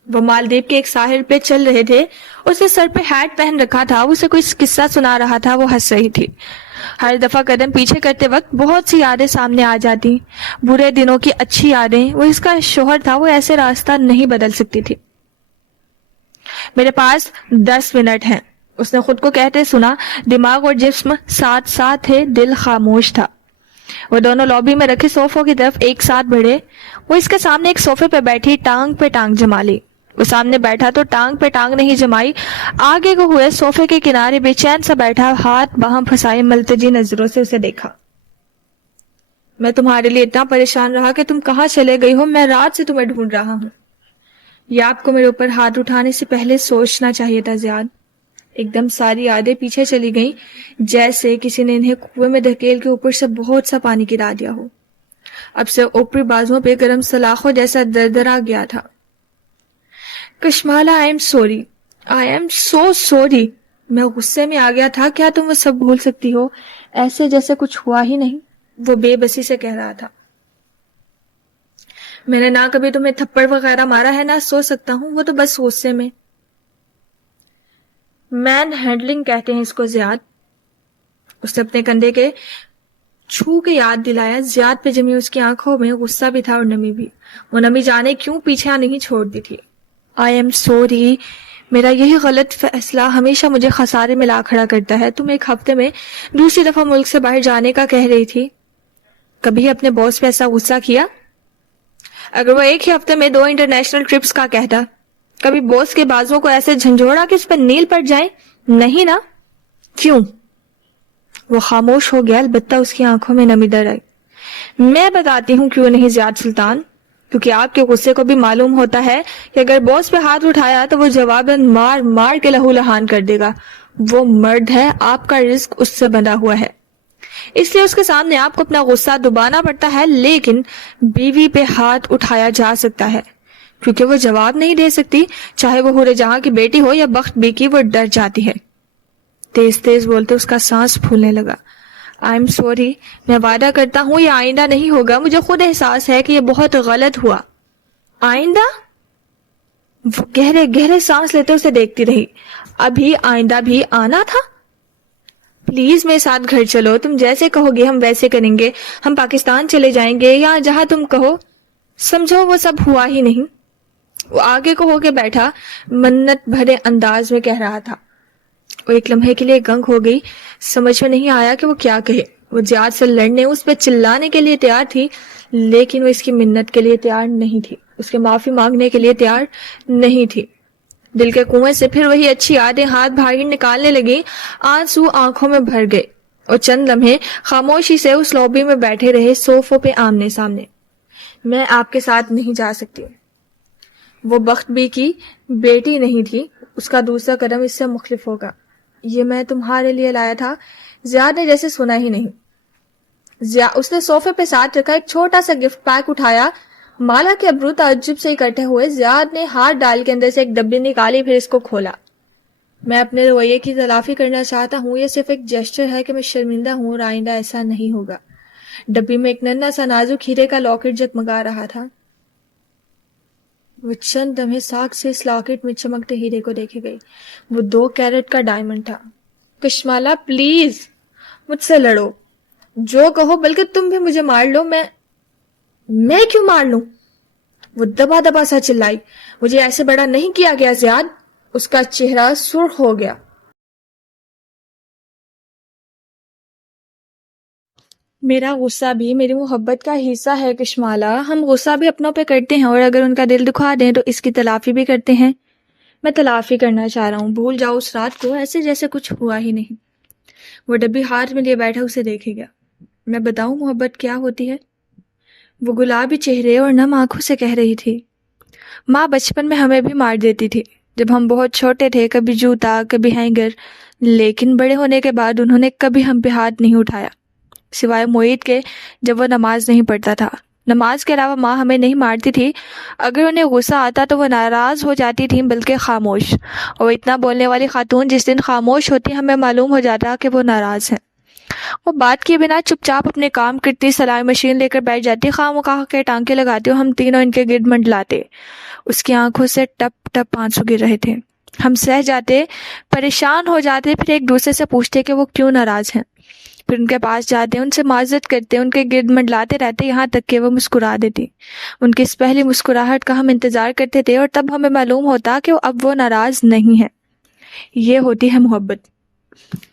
وہ مالدیپ کے ایک ساحل پہ چل رہے تھے، اس نے سر پہ ہیٹ پہن رکھا تھا، اسے کوئی قصہ سنا رہا تھا، وہ ہنس رہی تھی۔ ہر دفعہ قدم پیچھے کرتے وقت بہت سی یادیں سامنے آ جاتی، برے دنوں کی اچھی یادیں۔ وہ اس کا شوہر تھا، وہ ایسے راستہ نہیں بدل سکتی تھی۔ میرے پاس 10 منٹ ہیں، اس نے خود کو کہتے سنا۔ دماغ اور جسم ساتھ ساتھ تھے، دل خاموش تھا۔ وہ دونوں لابی میں رکھے صوفوں کی طرف ایک ساتھ بڑھے۔ وہ اس کے سامنے ایک صوفے پہ بیٹھی، ٹانگ پہ ٹانگ جما لی۔ وہ سامنے بیٹھا تو ٹانگ پہ ٹانگ نہیں جمائی، آگے کو ہوئے صوفے کے کنارے بے چین سا بیٹھا، ہاتھ باہم پھنسائے ملتجی نظروں سے اسے دیکھا۔ میں تمہارے لیے اتنا پریشان رہا کہ تم کہاں چلے گئی ہو، میں رات سے تمہیں ڈھونڈ رہا ہوں۔ یہ آپ کو میرے اوپر ہاتھ اٹھانے سے پہلے سوچنا چاہیے تھا زیاد۔ ایک دم ساری یادیں پیچھے چلی گئیں، جیسے کسی نے انہیں کنویں میں دھکیل کے اوپر سے بہت سا پانی گرا دیا ہو۔ اب سے اوپری بازوؤں پہ گرم سلاخوں جیسا دردر آ گیا تھا۔ Kashmala, I am sorry, I am so sorry. میں غصے میں آ گیا تھا، کیا تم وہ سب بھول سکتی ہو، ایسے جیسے کچھ ہوا ہی نہیں؟ وہ بے بسی سے کہہ رہا تھا۔ میں نے نہ کبھی تمہیں تھپڑ وغیرہ مارا ہے، نہ سو سکتا ہوں، وہ تو بس غصے میں۔ مین ہینڈلنگ کہتے ہیں اس کو زیاد۔ اس نے اپنے کندھے کے چھو کے یاد دلایا۔ زیاد پہ جمی اس کی آنکھوں میں غصہ بھی تھا اور نمی بھی۔ وہ نمی جانے کیوں پیچھے نہیں چھوڑ دی تھی۔ آئی ایم سوری، میرا یہی غلط فیصلہ ہمیشہ مجھے خسارے میں لا کھڑا کرتا ہے۔ تم ایک ہفتے میں دوسری دفعہ ملک سے باہر جانے کا کہہ رہی تھی، کبھی اپنے باس پہ ایسا غصہ کیا؟ اگر وہ ایک ہی ہفتے میں 2 انٹرنیشنل ٹرپس کا کہتا، کبھی باس کے بازوؤں کو ایسے جھنجھوڑا کہ اس پر نیل پڑ جائیں؟ نہیں نا؟ کیوں؟ وہ خاموش ہو گیا، البتہ اس کی آنکھوں میں نمی در آئی۔ میں بتاتی ہوں کیوں نہیں زیاد سلطان، کیونکہ آپ کے غصے کو بھی معلوم ہوتا ہے کہ اگر باس پہ ہاتھ اٹھایا تو وہ جواباً مار مار کے لہو لہان کر دے گا۔ وہ مرد ہے، آپ کا رزق اس سے بندھا ہوا ہے، اس لیے اس کے سامنے آپ کو اپنا غصہ دبانا پڑتا ہے، لیکن بیوی پہ ہاتھ اٹھایا جا سکتا ہے کیونکہ وہ جواب نہیں دے سکتی، چاہے وہ حور جہاں کی بیٹی ہو یا بخت بی کی، وہ ڈر جاتی ہے۔ تیز تیز بولتے اس کا سانس پھولنے لگا۔ آئی ایم سوری، میں وعدہ کرتا ہوں یہ آئندہ نہیں ہوگا، مجھے خود احساس ہے کہ یہ بہت غلط ہوا۔ آئندہ؟ وہ گہرے گہرے سانس لیتے اسے دیکھتی رہی۔ ابھی آئندہ بھی آنا تھا؟ پلیز میرے ساتھ گھر چلو، تم جیسے کہو گے ہم ویسے کریں گے، ہم پاکستان چلے جائیں گے یا جہاں تم کہو۔ سمجھو وہ سب ہوا ہی نہیں۔ وہ آگے کو ہو کے بیٹھا، منت بھرے انداز میں کہہ رہا تھا۔ وہ ایک لمحے کے لیے گنگ ہو گئی، سمجھ میں نہیں آیا کہ وہ کیا کہے۔ وہ زیاد سے لڑنے، اس پہ چلانے کے لیے تیار تھی، لیکن وہ اس کی منت کے لیے تیار نہیں تھی، اس کے معافی مانگنے کے لیے تیار نہیں تھی۔ دل کے کنویں سے پھر وہی اچھی یادیں ہاتھ باہر نکالنے لگی. آنسو آنکھوں میں بھر گئے اور چند لمحے خاموشی سے اس لابی میں بیٹھے رہے, صوفوں پہ آمنے سامنے. میں آپ کے ساتھ نہیں جا سکتی. وہ بخت بی کی بیٹی نہیں تھی, اس کا دوسرا قدم اس سے مختلف ہوگا. یہ میں تمہارے لیے لایا تھا. زیاد نے جیسے سنا ہی نہیں. اس نے صوفے پہ ساتھ رکھا ایک چھوٹا سا گفٹ پیک اٹھایا. مالا کے ابرو تعجب سے اکٹھے ہوئے. زیاد نے ہاتھ ڈال کے اندر سے ایک ڈبی نکالی, پھر اس کو کھولا. میں اپنے رویے کی تلافی کرنا چاہتا ہوں, یہ صرف ایک جسچر ہے کہ میں شرمندہ ہوں اور آئندہ ایسا نہیں ہوگا. ڈبی میں ایک ننھا سا نازک ہیرے کا لاکٹ جگمگا رہا تھا. وہ چند لمحے ساکھ سے اس لاکٹ میں چمکتے ہیرے کو دیکھے گئی. وہ 2 کیرٹ کا ڈائمنڈ تھا. کشمالا پلیز مجھ سے لڑو, جو کہو, بلکہ تم بھی مجھے مار لو. میں کیوں مار لوں؟ وہ دبا دبا سا چلائی. مجھے ایسے بڑا نہیں کیا گیا زیاد. اس کا چہرہ سرخ ہو گیا. میرا غصہ بھی میری محبت کا حصہ ہے کشمالا. ہم غصہ بھی اپنوں پہ کرتے ہیں, اور اگر ان کا دل دکھا دیں تو اس کی تلافی بھی کرتے ہیں. میں تلافی کرنا چاہ رہا ہوں. بھول جاؤ اس رات کو, ایسے جیسے کچھ ہوا ہی نہیں. وہ ڈبی ہاتھ میں لیے بیٹھا اسے دیکھے گا. میں بتاؤں محبت کیا ہوتی ہے؟ وہ گلابی چہرے اور نم آنکھوں سے کہہ رہی تھی. ماں بچپن میں ہمیں بھی مار دیتی تھی جب ہم بہت چھوٹے تھے, کبھی جوتا کبھی ہینگر, لیکن بڑے ہونے کے بعد انہوں نے کبھی ہم پہ ہاتھ نہیں اٹھایا, سوائے معید کے جب وہ نماز نہیں پڑھتا تھا. نماز کے علاوہ ماں ہمیں نہیں مارتی تھی. اگر انہیں غصہ آتا تو وہ ناراض ہو جاتی تھی, بلکہ خاموش. اور اتنا بولنے والی خاتون جس دن خاموش ہوتی, ہمیں معلوم ہو جاتا کہ وہ ناراض ہیں. وہ بات کیے بنا چپ چاپ اپنے کام کرتی, سلائی مشین لے کر بیٹھ جاتی, خواہ مخواہ کے ٹانکے لگاتی, اور ہم تینوں ان کے گرد منڈلاتے. اس کی آنکھوں سے ٹپ ٹپ آنسو گر رہے تھے. ہم سہ جاتے, پریشان ہو جاتے, پھر ایک دوسرے سے پوچھتے کہ وہ کیوں ناراض ہیں. پھر ان کے پاس جاتے, ان سے معذرت کرتے, ان کے گرد منڈلاتے رہتے, یہاں تک کہ وہ مسکرا دیتی. ان کی اس پہلی مسکراہٹ کا ہم انتظار کرتے تھے, اور تب ہمیں معلوم ہوتا کہ اب وہ ناراض نہیں ہے. یہ ہوتی ہے محبت.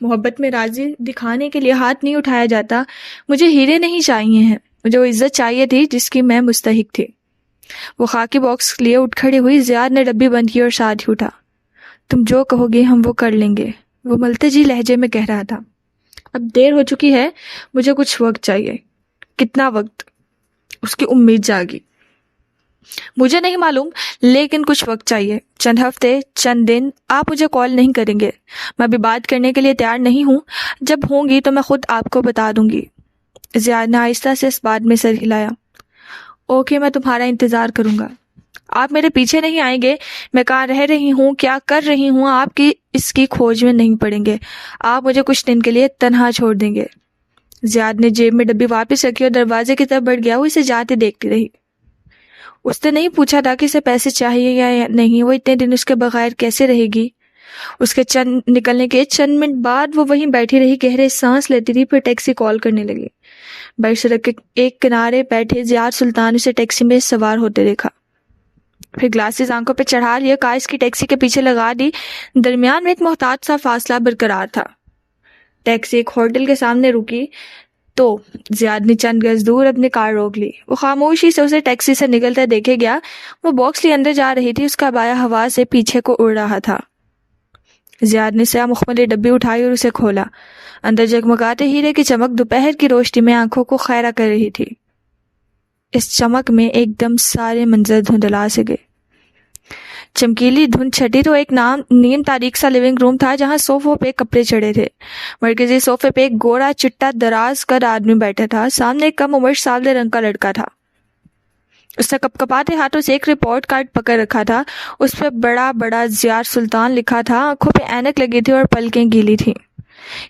محبت میں راضی دکھانے کے لیے ہاتھ نہیں اٹھایا جاتا. مجھے ہیرے نہیں چاہیے ہیں, مجھے وہ عزت چاہیے تھی جس کی میں مستحق تھی. وہ خاکی باکس لیے اٹھ کھڑی ہوئی. زیاد نے ڈبی بند کی اور ساتھ ہی اٹھا. تم جو کہو گے ہم وہ کر لیں گے, وہ ملتجی لہجے میں کہہ رہا تھا. اب دیر ہو چکی ہے, مجھے کچھ وقت چاہیے. کتنا وقت؟ اس کی امید جاگی. مجھے نہیں معلوم, لیکن کچھ وقت چاہیے. چند ہفتے, چند دن. آپ مجھے کال نہیں کریں گے, میں ابھی بات کرنے کے لیے تیار نہیں ہوں. جب ہوں گی تو میں خود آپ کو بتا دوں گی. زیاد نے آہستہ سے اس بات میں سر ہلایا. اوکے, میں تمہارا انتظار کروں گا. آپ میرے پیچھے نہیں آئیں گے. میں کہاں رہ رہی ہوں, کیا کر رہی ہوں, آپ کی اس کی کھوج میں نہیں پڑیں گے. آپ مجھے کچھ دن کے لیے تنہا چھوڑ دیں گے. زیاد نے جیب میں ڈبی واپس رکھی اور دروازے کی طرف بڑھ گیا. وہ اسے جاتے دیکھتی رہی. اس نے نہیں پوچھا تھا کہ اسے پیسے چاہیے یا نہیں. وہ اتنے دن اس کے بغیر کیسے رہے گی. اس کے نکلنے کے چند منٹ بعد وہ وہیں بیٹھی رہی, گہرے سانس لیتی رہی. پھر ٹیکسی کال کرنے لگی. بیک سڑک کے ایک کنارے بیٹھے زیاد سلطان اسے ٹیکسی میں سوار ہوتے دیکھا. پھر گلاسز آنکھوں پہ چڑھا لیے, کاش کی ٹیکسی کے پیچھے لگا دی. درمیان میں ایک محتاط سا فاصلہ برقرار تھا. ٹیکسی ایک ہوٹل کے سامنے رکی تو زیاد نے چند گز دور اپنی کار روک لی. وہ خاموشی سے اسے ٹیکسی سے نکلتے دیکھے گیا. وہ باکس لیے اندر جا رہی تھی, اس کا بایا ہوا سے پیچھے کو اڑ رہا تھا. زیاد نے سیاہ مخملی ڈبی اٹھائی اور اسے کھولا. اندر جگمگاتے ہیرے کی چمک دوپہر کی روشنی میں آنکھوں کو خیرہ کر رہی تھی. اس چمک میں ایک دم سارے منظر دھندلا سے گئے. چمکیلی دھند چھٹی تو ایک نیم تاریک سا لیونگ روم تھا جہاں صوفوں پہ کپڑے چڑھے تھے. مرکزی صوفے پہ ایک گورا چٹا دراز کر آدمی بیٹھا تھا. سامنے ایک کم عمر سانولے رنگ کا لڑکا تھا. اس نے کپکپاتے ہاتھوں سے ایک رپورٹ کارڈ پکڑ رکھا تھا. اس پہ بڑا بڑا زیاد سلطان لکھا تھا. آنکھوں پہ اینک لگی تھی اور پلکیں گیلی تھیں.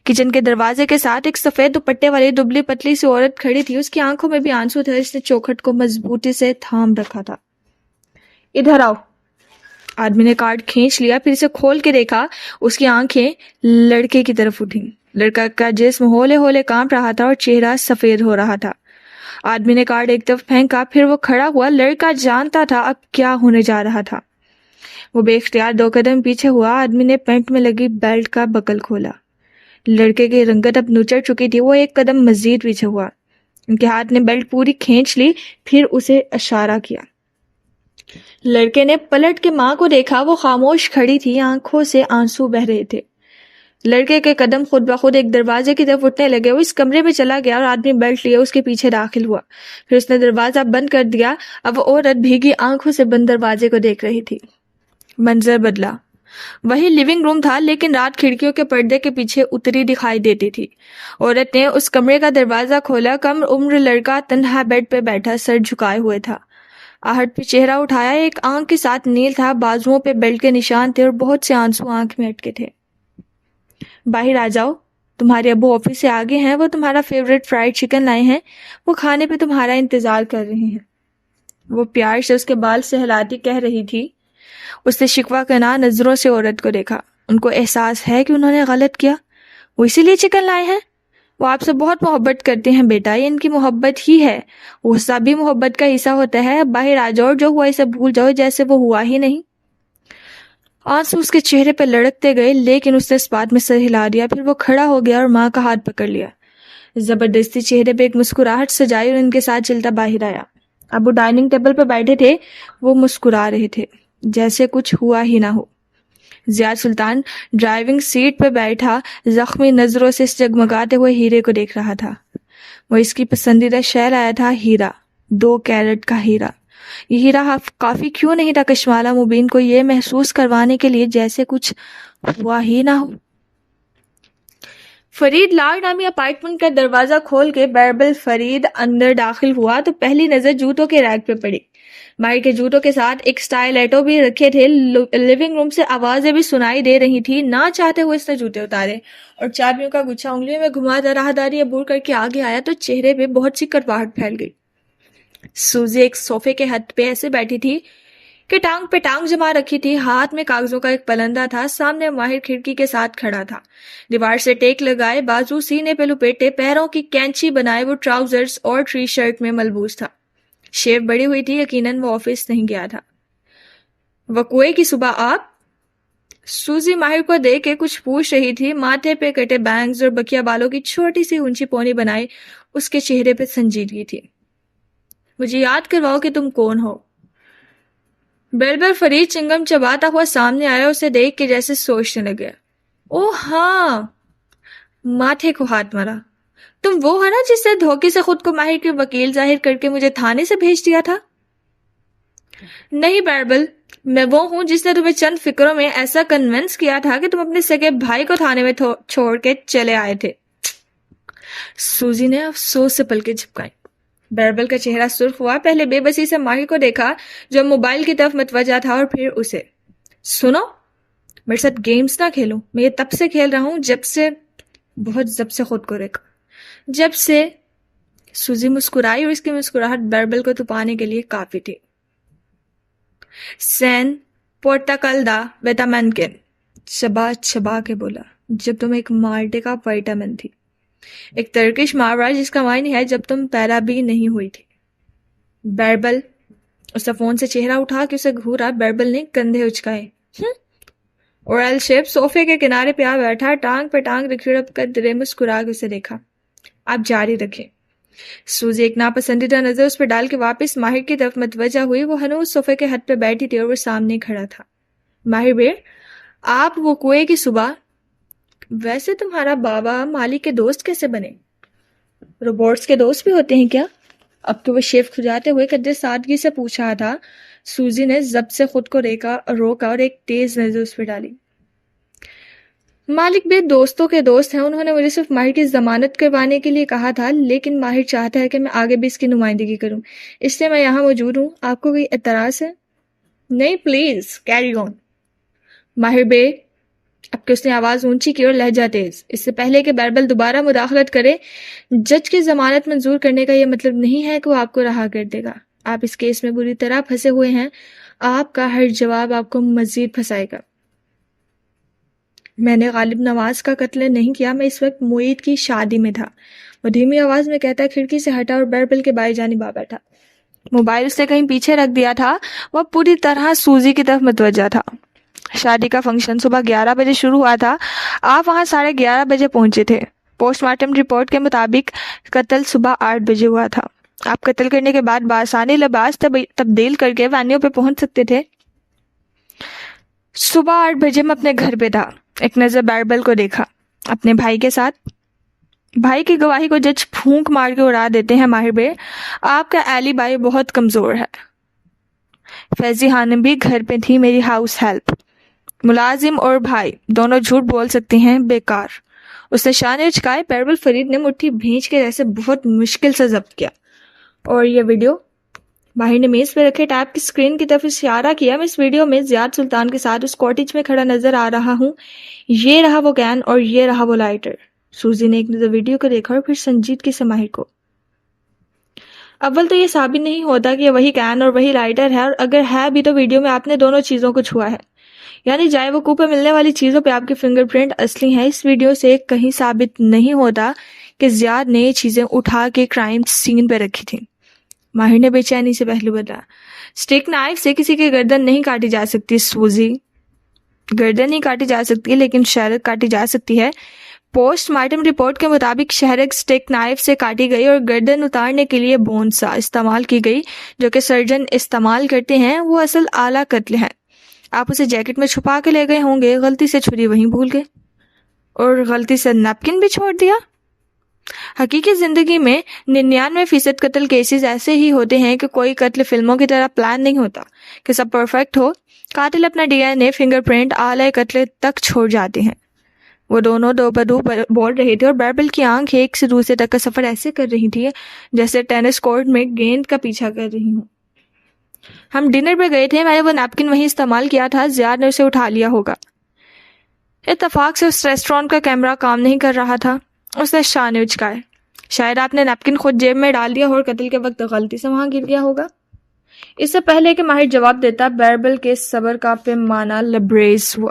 کچن کے دروازے کے ساتھ ایک سفید دوپٹے والی دبلی پتلی سی عورت کھڑی تھی. اس کی آنکھوں میں بھی آنسو تھے. اس نے چوکھٹ کو مضبوطی سے تھام رکھا تھا. ادھر آؤ. آدمی نے کارڈ کھینچ لیا, پھر اسے کھول کے دیکھا. اس کی آنکھیں لڑکے کی طرف اٹھیں. لڑکا کا جسم ہولے ہولے کانپ رہا تھا اور چہرہ سفید ہو رہا تھا. آدمی نے کارڈ ایک طرف پھینکا, پھر وہ کھڑا ہوا. لڑکا جانتا تھا اب کیا ہونے جا رہا تھا. وہ بے اختیار 2 قدم پیچھے ہوا. آدمی نے پینٹ میں لگی بیلٹ کا بکل کھولا. لڑکے کی رنگت اب نچڑ چکی تھی. وہ 1 قدم مزید پیچھے ہوا. ان کے ہاتھ نے بیلٹ پوری کھینچ لی, پھر اسے اشارہ کیا. لڑکے نے پلٹ کے ماں کو دیکھا، وہ خاموش کھڑی تھی، آنکھوں سے آنسو بہہ رہے تھے۔ لڑکے کے قدم خود بخود ایک دروازے کی طرف اٹھنے لگے، وہ اس کمرے میں چلا گیا اور آدمی بیلٹ لیے اس کے پیچھے داخل ہوا، پھر اس نے دروازہ بند کر دیا۔ اب وہ عورت بھیگی آنکھوں سے بند دروازے کو دیکھ رہی تھی۔ منظر بدلا، وہی لیونگ روم تھا، لیکن رات کھڑکیوں کے پردے کے پیچھے اتری دکھائی دیتی تھی۔ عورت نے اس کمرے کا دروازہ کھولا، کم عمر لڑکا تنہا بیڈ پہ بیٹھا سر جھکائے ہوئے تھا، آہٹ پہ چہرہ اٹھایا، ایک آنکھ کے ساتھ نیل تھا، بازوؤں پہ بیلٹ کے نشان تھے اور بہت سے آنسو آنکھ میں اٹکے تھے۔ باہر آ جاؤ، تمہارے ابو آفس سے آگے ہیں، وہ تمہارا فیوریٹ فرائیڈ چکن لائے ہیں، وہ کھانے پہ تمہارا انتظار کر رہے ہیں، وہ پیار سے اس کے بال سہلاتی کہہ رہی تھی۔ اس نے شکوہ کناں نظروں سے عورت کو دیکھا، ان کو احساس ہے کہ انہوں نے غلط کیا، وہ اسی لیے چکن لائے ہیں، وہ آپ سے بہت محبت کرتے ہیں بیٹا، یہ ان کی محبت ہی ہے، غصہ بھی محبت کا حصہ ہوتا ہے، اب باہر آ جاؤ، جو ہوا اسے بھول جاؤ جیسے وہ ہوا ہی نہیں۔ آنسو اس کے چہرے پہ لڑکتے گئے، لیکن اس نے اس بات میں سر ہلا دیا، پھر وہ کھڑا ہو گیا اور ماں کا ہاتھ پکڑ لیا، زبردستی چہرے پہ ایک مسکراہٹ سجائی اور ان کے ساتھ چلتا باہر آیا۔ اب وہ ڈائننگ ٹیبل پہ بیٹھے تھے، وہ مسکرا رہے تھے جیسے کچھ ہوا ہی نہ ہو۔ ضیاء سلطان ڈرائیونگ سیٹ پہ بیٹھا زخمی نظروں سے اس جگمگاتے ہوئے ہیرے کو دیکھ رہا تھا۔ وہ اس کی پسندیدہ شے لایا تھا، ہیرا، 2 کیرٹ کا ہیرا۔ یہ ہیرا کافی کیوں نہیں تھا کشمالہ مبین کو یہ محسوس کروانے کے لیے جیسے کچھ ہوا ہی نہ ہو۔ فرید لار نامی اپارٹمنٹ کا دروازہ کھول کے بیربل فرید اندر داخل ہوا تو پہلی نظر جوتوں کے ریک پہ پڑی۔ ماہر کے جوتوں کے ساتھ ایک اسٹائلیٹو بھی رکھے تھے، لیونگ روم سے آوازیں بھی سنائی دے رہی تھی۔ نہ چاہتے ہوئے اس نے جوتے اتارے اور چابیوں کا گچھا انگلیوں میں گھماتا راہداری عبور کر کے آگے آیا تو چہرے پہ بہت سی کڑواہٹ پھیل گئی۔ سوزی ایک صوفے کے ہتھ پہ ایسے بیٹھی تھی کہ ٹانگ پہ ٹانگ جما رکھی تھی، ہاتھ میں کاغذوں کا ایک پلندہ تھا، سامنے ماہر کھڑکی کے ساتھ کھڑا تھا، دیوار سے ٹیک لگائے، بازو سینے پہ لپیٹے، پیروں کی کینچی بنائے وہ ٹراؤزرز اور ٹی شرٹ میں ملبوس تھا۔ شیو بڑی ہوئی تھی، یقیناً وہ آفس نہیں گیا تھا۔ وقوعے کی صبح آپ؟ سوزی ماہر کو دیکھ کے کچھ پوچھ رہی تھی، ماتھے پہ کٹے بینگز اور بکیا بالوں کی چھوٹی سی اونچی پونی بنائی اس کے چہرے پہ سنجیدگی تھی۔ مجھے یاد کرواؤ کہ تم کون ہو؟ بیربل فرید چنگم چباتا ہوا سامنے آیا، اسے دیکھ کے جیسے سوچنے لگے۔ او ہاں، ماتھے کو ہاتھ مارا۔ تم وہ ہے نا جس نے دھوکے سے خود کو ماہر کے وکیل ظاہر کر کے مجھے تھانے سے بھیج دیا تھا؟ نہیں بیربل، میں وہ ہوں جس نے تمہیں چند فکروں میں ایسا کنونس کیا تھا کہ تم اپنے سگے بھائی کو تھانے میں چھوڑ کے چلے آئے تھے۔ سوزی نے افسوس سے پلکیں جھپکائیں۔ بیربل کا چہرہ سرخ ہوا، پہلے بے بسی سے ماہر کو دیکھا جو موبائل کی طرف متوجہ تھا اور پھر اسے۔ سنو، میرے ساتھ گیمز نہ کھیلو، میں یہ تب سے کھیل رہا ہوں جب سے خود کو رکھا، جب سے۔ سوزی مسکرائی اور اس کی مسکراہٹ بیربل کو تپانے کے لیے کافی تھی۔ سین پورٹاکل دا ویٹامنکن، چبا کے بولا، جب تم ایک مالٹے کا وائٹامن تھی، ایک ترکش محاورہ جس کا معنی ہے جب تم پیدا بھی نہیں ہوئی تھی۔ بیربل، اس نے فون سے چہرہ اٹھا کے اسے گھورا۔ بیربل نے کندھے اچکائے اور ایل شیپ صوفے کے کنارے پہ آ بیٹھا، ٹانگ پہ ٹانگ رکھ کر درے مسکرا کے اسے دیکھا۔ آپ جاری رکھیں۔ سوزی ایک ناپسندیدہ نظر اس پہ ڈال کے واپس ماہر کی طرف متوجہ ہوئی، وہ ہنوز صوفے کے ہتھ پہ بیٹھی تھی اور وہ سامنے کھڑا تھا۔ ماہر بیر، آپ وہ کوئے کی صبح، ویسے تمہارا بابا مالک کے دوست کیسے بنے؟ روبوٹس کے دوست بھی ہوتے ہیں کیا؟ اب تو وہ شیف کھجاتے ہوئے قدر سادگی سے پوچھ رہا تھا۔ سوزی نے ضبط سے خود کو روکا اور ایک تیز نظر اس پہ ڈالی۔ مالک بھی دوستوں کے دوست ہیں، انہوں نے مجھے صرف ماہر کی ضمانت کروانے کے لیے کہا تھا، لیکن ماہر چاہتا ہے کہ میں آگے بھی اس کی نمائندگی کروں، اس لیے میں یہاں موجود ہوں۔ آپ کو کوئی اعتراض ہے؟ نہیں، پلیز کیری آن۔ ماہر بے، اب کہ اس نے آواز اونچی کی اور لہجہ تیز، اس سے پہلے کہ بیربل دوبارہ مداخلت کرے، جج کی ضمانت منظور کرنے کا یہ مطلب نہیں ہے کہ وہ آپ کو رہا کر دے گا۔ آپ اس کیس میں بری طرح پھنسے ہوئے ہیں، آپ کا ہر جواب آپ کو مزید پھنسائے گا۔ میں نے غالب نواز کا قتل نہیں کیا، میں اس وقت معید کی شادی میں تھا، وہ دھیمی آواز میں کہتا کھڑکی سے ہٹا اور بیربل کے بائیں جانب آ بیٹھا۔ موبائل اس نے کہیں پیچھے رکھ دیا تھا، وہ پوری طرح سوزی کی طرف متوجہ تھا۔ شادی کا فنکشن صبح 11 بجے شروع ہوا تھا، آپ وہاں 11:30 بجے پہنچے تھے۔ پوسٹ مارٹم رپورٹ کے مطابق قتل صبح 8 بجے ہوا تھا۔ آپ قتل کرنے کے بعد بآسانی لباس تبدیل کر کے وانیوں پہ پہنچ سکتے تھے۔ صبح 8 بجے میں اپنے گھر پہ تھا، ایک نظر بائبل کو دیکھا اپنے بھائی کے ساتھ۔ بھائی کی گواہی کو جج پھونک مار کے اڑا دیتے ہیں ماہر بے، آپ کا ایلی بائی بہت کمزور ہے۔ فیضی خانم بھی گھر پہ تھی، میری ہاؤس ہیلپ۔ ملازم اور بھائی دونوں جھوٹ بول سکتے ہیں، بیکار۔ اس نے شانے اچکائے، بیربل فرید نے مٹھی بھینچ کے جیسے بہت مشکل سے ضبط کیا۔ اور یہ ویڈیو؟ ماہر نے میز پہ رکھے ٹیب کی اسکرین کی طرف اشارہ کیا۔ میں اس ویڈیو میں زیاد سلطان کے ساتھ اس کاٹیج میں کھڑا نظر آ رہا ہوں۔ یہ رہا وہ کین اور یہ رہا وہ لائٹر۔ سوزی نے ایک نظر ویڈیو کو دیکھا اور پھر سنجیدگی سے ماہر کو۔ اول تو یہ ثابت نہیں ہوتا کہ یہ وہی کین اور وہی لائٹر ہے، اور اگر ہے بھی تو ویڈیو میں آپ نے دونوں چیزوں کو چھوا ہے، یعنی جائے وقوع پہ ملنے والی چیزوں پہ آپ کی فنگر پرنٹ اصلی ہیں۔ اس ویڈیو سے کہیں ثابت نہیں ہوتا کہ زیاد نے یہ چیزیں اٹھا کے کرائم سین پہ رکھی تھیں۔ ماہر نے بے چینی سے پہلو بدلا۔ اسٹیک نائف سے کسی کی گردن نہیں کاٹی جا سکتی سوزی، گردن نہیں کاٹی جا سکتی لیکن شہرک کاٹی جا سکتی ہے۔ پوسٹ مارٹم رپورٹ کے مطابق شہرک اسٹیک نائف سے کاٹی گئی اور گردن اتارنے کے لیے بونسا استعمال کی گئی جو کہ سرجن استعمال کرتے ہیں۔ وہ اصل اعلیٰ قتل ہے۔ آپ اسے جیکٹ میں چھپا کے لے گئے ہوں گے، غلطی سے چھری وہیں بھول گئے اور غلطی سے نیپکن بھی چھوڑ دیا۔ حقیقی زندگی میں 99% قتل کیسز ایسے ہی ہوتے ہیں کہ کوئی قتل فلموں کی طرح پلان نہیں ہوتا کہ سب پرفیکٹ ہو۔ قاتل اپنا ڈی این اے، فنگر پرنٹ اعلی قتل تک چھوڑ جاتے ہیں۔ وہ دونوں دو بدو بول رہے تھے اور بیربل کی آنکھ ایک سے دوسرے تک کا سفر ایسے کر رہی تھی جیسے ٹینس کورٹ میں گیند کا پیچھا کر رہی ہوں۔ ہم ڈنر پہ گئے تھے، میں نے وہ نیپکن وہیں استعمال کیا تھا، زیاد نے اسے اٹھا لیا ہوگا۔ اتفاق سے اس ریسٹورانٹ کا کیمرہ کام نہیں کر رہا تھا۔ اس نے شانے اچکائے۔ شاید آپ نے نیپکن خود جیب میں ڈال دیا اور قتل کے وقت غلطی سے وہاں گر گیا ہوگا۔ اس سے پہلے کہ ماہر جواب دیتا، بیربل کے صبر کا پیمانہ لبریز ہوا۔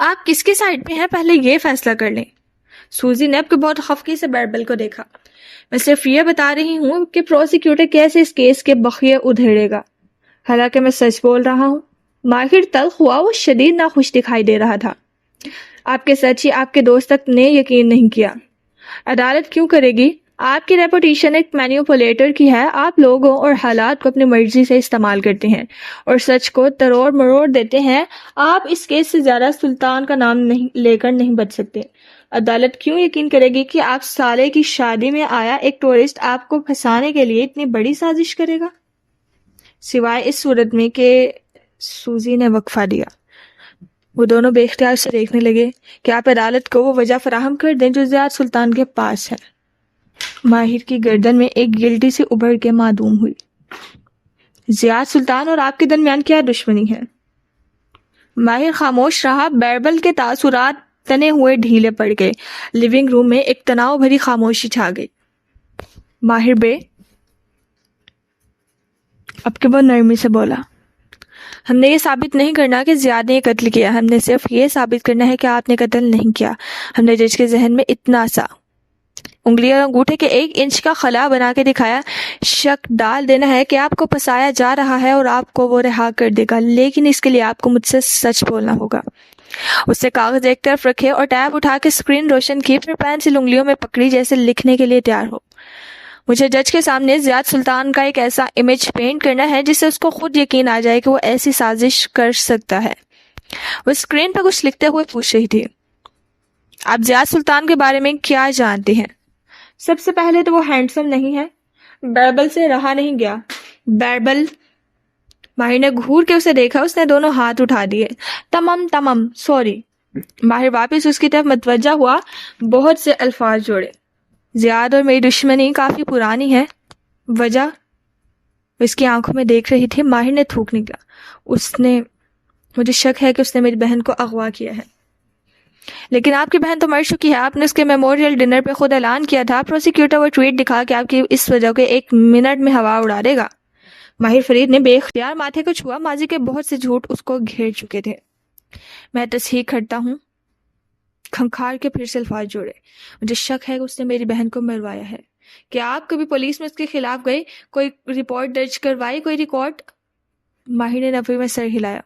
آپ کس کی سائڈ پہ ہیں پہلے یہ فیصلہ کر لیں۔ سوزی نے اب کے بہت خفگی سے بیربل کو دیکھا۔ میں صرف یہ بتا رہی ہوں کہ پروسیکیوٹر کیسے اس کیس کے بخیے ادھیڑے گا، حالانکہ میں سچ بول رہا ہوں۔ ماہر تلخ ہوا، وہ شدید ناخوش دکھائی دے رہا تھا۔ آپ کے سچ ہی آپ کے دوست تک نے یقین نہیں کیا۔ عدالت کیوں کرے گی؟ آپ کی ریپوٹیشن ایک مینیپولیٹر کی ہے۔ آپ لوگوں اور حالات کو اپنی مرضی سے استعمال کرتے ہیں اور سچ کو تروڑ مروڑ دیتے ہیں۔ آپ اس کیس سے زیادہ سلطان کا نام لے کر نہیں بچ سکتے۔ عدالت کیوں یقین کرے گی کہ آپ سالے کی شادی میں آیا ایک ٹورسٹ آپ کو پھنسانے کے لیے اتنی بڑی سازش کرے گا؟ سوائے اس صورت میں کہ سوزی نے وقفہ دیا۔ وہ دونوں بے اختیار سے دیکھنے لگے کہ آپ عدالت کو وہ وجہ فراہم کر دیں جو زیاد سلطان کے پاس ہے۔ ماہر کی گردن میں ایک گلٹی سے ابھر کے معدوم ہوئی۔ زیاد سلطان اور آپ کے درمیان کیا دشمنی ہے؟ ماہر خاموش رہا۔ بیربل کے تاثرات تنے ہوئے ڈھیلے پڑ گئے۔ لیونگ روم میں ایک تناؤ بھری خاموشی چھا گئی۔ ماہر بے اب کے وہ نرمی سے بولا، ہم نے یہ ثابت نہیں کرنا کہ زیاد نے یہ قتل کیا، ہم نے صرف یہ ثابت کرنا ہے کہ آپ نے قتل نہیں کیا۔ ہم نے جج کے ذہن میں اتنا سا انگلی اور انگوٹھے کے 1 انچ کا خلا بنا کے دکھایا، شک ڈال دینا ہے کہ آپ کو پھنسایا جا رہا ہے اور آپ کو وہ رہا کر دے گا، لیکن اس کے لیے آپ کو مجھ سے سچ بولنا ہوگا۔ اس نے کاغذ ایک طرف رکھے اور ٹیب اٹھا کے اسکرین روشن کی، پھر پینسل انگلیوں میں پکڑی جیسے لکھنے کے لیے تیار ہو۔ مجھے جج کے سامنے زیاد سلطان کا ایک ایسا امیج پینٹ کرنا ہے جس سے اس کو خود یقین آ جائے کہ وہ ایسی سازش کر سکتا ہے۔ وہ اسکرین پہ کچھ لکھتے ہوئے پوچھ رہی تھی، آپ زیاد سلطان کے بارے میں کیا جانتے ہیں؟ سب سے پہلے تو وہ ہینڈسم نہیں ہے۔ بیربل سے رہا نہیں گیا۔ بیربل، ماہر نے گھور کے اسے دیکھا، اس نے دونوں ہاتھ اٹھا دیے۔ تمام سوری۔ ماہر واپس اس کی طرف متوجہ ہوا، بہت سے الفاظ جوڑے۔ زیاد اور میری دشمنی کافی پرانی ہے۔ وجہ؟ اس کی آنکھوں میں دیکھ رہی تھی۔ ماہر نے تھوک نکلا، مجھے شک ہے کہ اس نے میری بہن کو اغوا کیا ہے۔ لیکن آپ کی بہن تو مر چکی ہے، آپ نے اس کے میموریل ڈنر پہ خود اعلان کیا تھا۔ پروسیکیوٹر وہ ٹویٹ دکھا کہ آپ کی اس وجہ کے 1 منٹ میں ہوا اڑا دے گا۔ ماہر فرید نے بے اختیار ماتھے کو چھوا، ماضی کے بہت سے جھوٹ اس کو گھیر چکے تھے۔ میں تصحیح کرتا ہوں۔ کھنکھار کے پھر سے الفاظ جوڑے، مجھے شک ہے کہ اس نے میری بہن کو مروایا ہے۔ کیا آپ کبھی پولیس میں اس کے خلاف گئے، کوئی رپورٹ درج کروائی، کوئی ریکارڈ؟ ماہر نے نفی میں سر ہلایا۔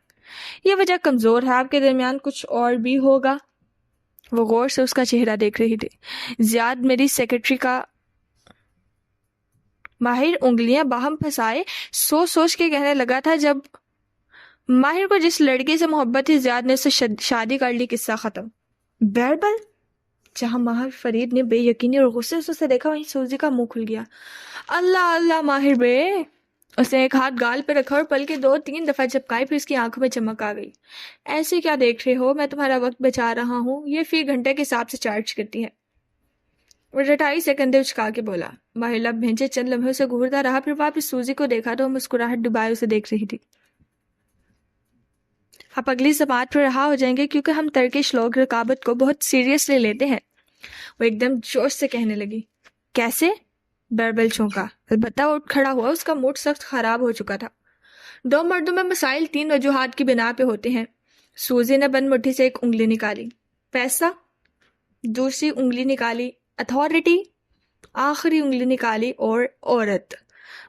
یہ وجہ کمزور ہے، آپ کے درمیان کچھ اور بھی ہوگا۔ وہ غور سے اس کا چہرہ دیکھ رہی تھی۔ زیاد میری سیکرٹری کا ماہر انگلیاں باہم پھنسائے سوچ سوچ کے کہنے لگا تھا جب ماہر کو جس لڑکی سے محبت تھی زیاد نے اس سے شادی کر لی. قصہ ختم. بیربل. جہاں ماہر فرید نے بے یقینی اور غصے سے اسے دیکھا وہیں سوزی کا منہ کھل گیا. اللہ اللہ ماہر بے. اس نے ایک ہاتھ گال پہ رکھا اور پل کے 2-3 دفعہ چپکائی, پھر اس کی آنکھوں میں چمک آ گئی. ایسے کیا دیکھ رہے ہو, میں تمہارا وقت بچا رہا ہوں. یہ فی گھنٹے کے حساب سے چارج کرتی ہے. وہ 28 سیکنڈ اچکا کے بولا. ماہر لب بھینچے چند لمحے اسے گھورتا رہا, پھر واپس سوزی کو دیکھا تو مسکراہٹ ڈبائے اسے دیکھ رہی تھی. آپ اگلی سماعت پر رہا ہو جائیں گے کیونکہ ہم ترکش لوگ رقابت کو بہت سیریسلی لیتے ہیں. وہ ایک دم جوش سے کہنے لگی. کیسے؟ بیربل چونکا. البتہ وہ اٹھ کھڑا ہوا, اس کا موڈ سخت خراب ہو چکا تھا. 2 مردوں میں مسائل 3 وجوہات کی بنا پہ ہوتے ہیں. سوزی نے بند مٹھی سے ایک انگلی نکالی. پیسہ. دوسری انگلی نکالی اتھارٹی. آخری انگلی نکالی اور عورت.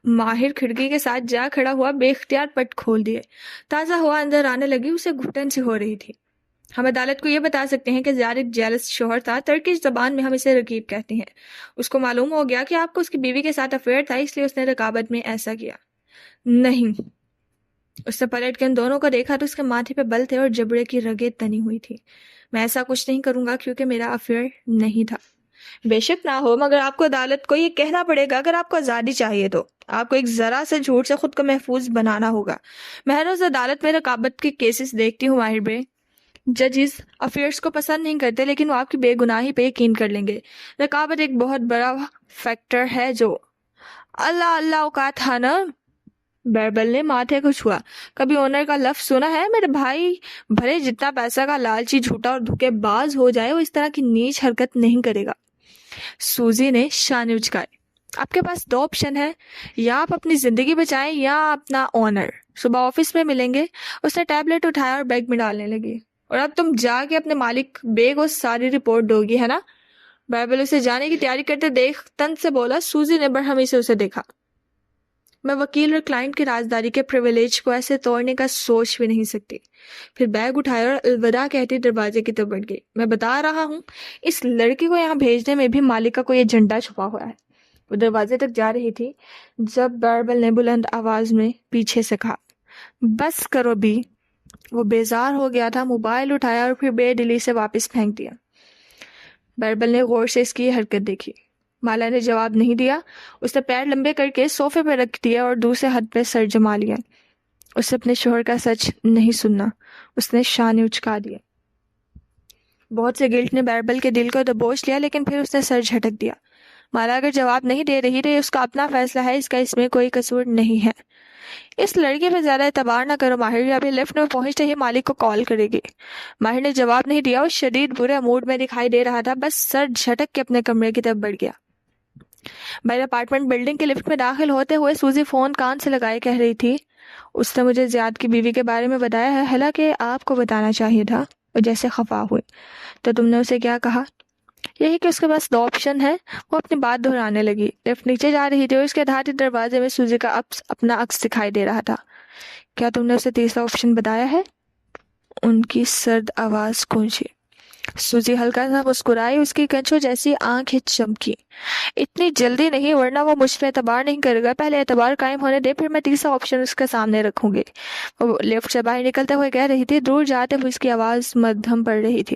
ماہر کھڑکی کے ساتھ جا کھڑا ہوا, بے اختیار پٹ کھول دیے. تازہ ہوا اندر آنے لگی, اسے گھٹن سی ہو رہی تھی. ہم عدالت کو یہ بتا سکتے ہیں کہ زیاد ایک جیلس شوہر تھا. ترکش زبان میں ہم اسے رقیب کہتے ہیں. اس کو معلوم ہو گیا کہ آپ کو اس کی بیوی کے ساتھ افیئر تھا, اس لیے اس نے رقابت میں ایسا کیا. نہیں. اس نے پلٹ کے ان دونوں کو دیکھا تو اس کے ماتھے پہ بل تھے اور جبڑے کی رگیں تنی ہوئی تھی. میں ایسا کچھ نہیں کروں گا کیونکہ میرا افیئر نہیں تھا. بے شک نہ ہو, مگر آپ کو عدالت کو یہ کہنا پڑے گا اگر آپ کو آزادی چاہیے تو آپ کو ایک ذرا سے جھوٹ سے خود کو محفوظ بنانا ہوگا. میں روز عدالت میں رقابت کے کیسز دیکھتی ہوں ماہر بے. ججز افیئرس کو پسند نہیں کرتے لیکن وہ آپ کی بے گناہی پہ یقین کر لیں گے. رقابت ایک بہت بڑا فیکٹر ہے جو اللہ اللہ اوقات ہے نا. بیربل نے ماتھے کو چھوا. کبھی اونر کا لفظ سنا ہے میرے بھائی؟ بھلے جتنا پیسہ کا لالچی جھوٹا اور دھوکے باز ہو جائے وہ اس طرح کی نیچ حرکت نہیں کرے گا. سوزی نے شانے اچکائے. آپ کے پاس 2 آپشن ہیں, یا آپ اپنی زندگی بچائیں یا اپنا آنر. صبح آفس میں ملیں گے. اس نے ٹیبلٹ اٹھایا اور بیگ میں ڈالنے لگی. اور اب تم جا کے اپنے مالک بے کو ساری رپورٹ دو گی ہے نا؟ بیربل اسے جانے کی تیاری کرتے دیکھ تن سے بولا. سوزی نے برہمی سے اسے دیکھا. میں وکیل اور کلائنٹ کی رازداری کے پریویلیج کو ایسے توڑنے کا سوچ بھی نہیں سکتی. پھر بیگ اٹھایا اور الوداع کہتی دروازے کی طرف بڑھ گئی. میں بتا رہا ہوں اس لڑکی کو یہاں بھیجنے میں بھی مالک کا کوئی ایجنڈا چھپا ہوا ہے. وہ دروازے تک جا رہی تھی جب بیربل نے بلند آواز میں پیچھے سے کہا, بس کرو بھی. وہ بیزار ہو گیا تھا, موبائل اٹھایا اور پھر بے دلی سے واپس پھینک دیا. بیربل نے غور سے اس کی حرکت دیکھی. مالا نے جواب نہیں دیا. اس نے پیر لمبے کر کے صوفے پہ رکھ دیا اور دوسرے ہاتھ پہ سر جما لیا. اس سے اپنے شوہر کا سچ نہیں سننا. اس نے شانے اچکا دیے. بہت سے گلٹ نے بیربل کے دل کو دبوچ لیا لیکن پھر اس نے سر جھٹک دیا. مالا اگر جواب نہیں دے رہی تو یہ اس کا اپنا فیصلہ ہے, اس کا اس میں کوئی قصور نہیں ہے. اس لڑکی پہ زیادہ اعتبار نہ کرو ماہر, ابھی لفٹ میں پہنچتے ہی مالک کو کال کرے گی. ماہر نے جواب نہیں دیا. وہ شدید برے موڈ میں دکھائی دے رہا تھا. بس سر جھٹک کے اپنے کمرے کی طرف بڑھ گیا. میرے اپارٹمنٹ بلڈنگ کے لفٹ میں داخل ہوتے ہوئے سوزی فون کان سے لگائے کہہ رہی تھی, اس نے مجھے زیاد کی بیوی کے بارے میں بتایا ہے, حالانکہ آپ کو بتانا چاہیے تھا. وہ جیسے خفا ہوئے. تو تم نے اسے کیا کہا؟ یہی کہ اس کے پاس 2 آپشن ہیں. وہ اپنی بات دہرانے لگی. لفٹ نیچے جا رہی تھی اور اس کے دھاتی دروازے میں سوزی کا اپنا عکس دکھائی دے رہا تھا. کیا تم نے اسے تیسرا آپشن بتایا ہے؟ ان کی سرد آواز گونجی. سوزی ہلکا سا مسکرائی. اس کی کنچوں جیسی آنکھیں چمکی. اتنی جلدی نہیں, ورنہ وہ مجھ پہ اعتبار نہیں کرے گا. پہلے اعتبار قائم ہونے دے, پھر میں تیسرا آپشن اس کے سامنے رکھوں گی. وہ لفٹ سے باہر نکلتے ہوئے کہہ رہی تھی. دور جاتے ہوئے اس کی آواز مدھم پڑ رہی تھی.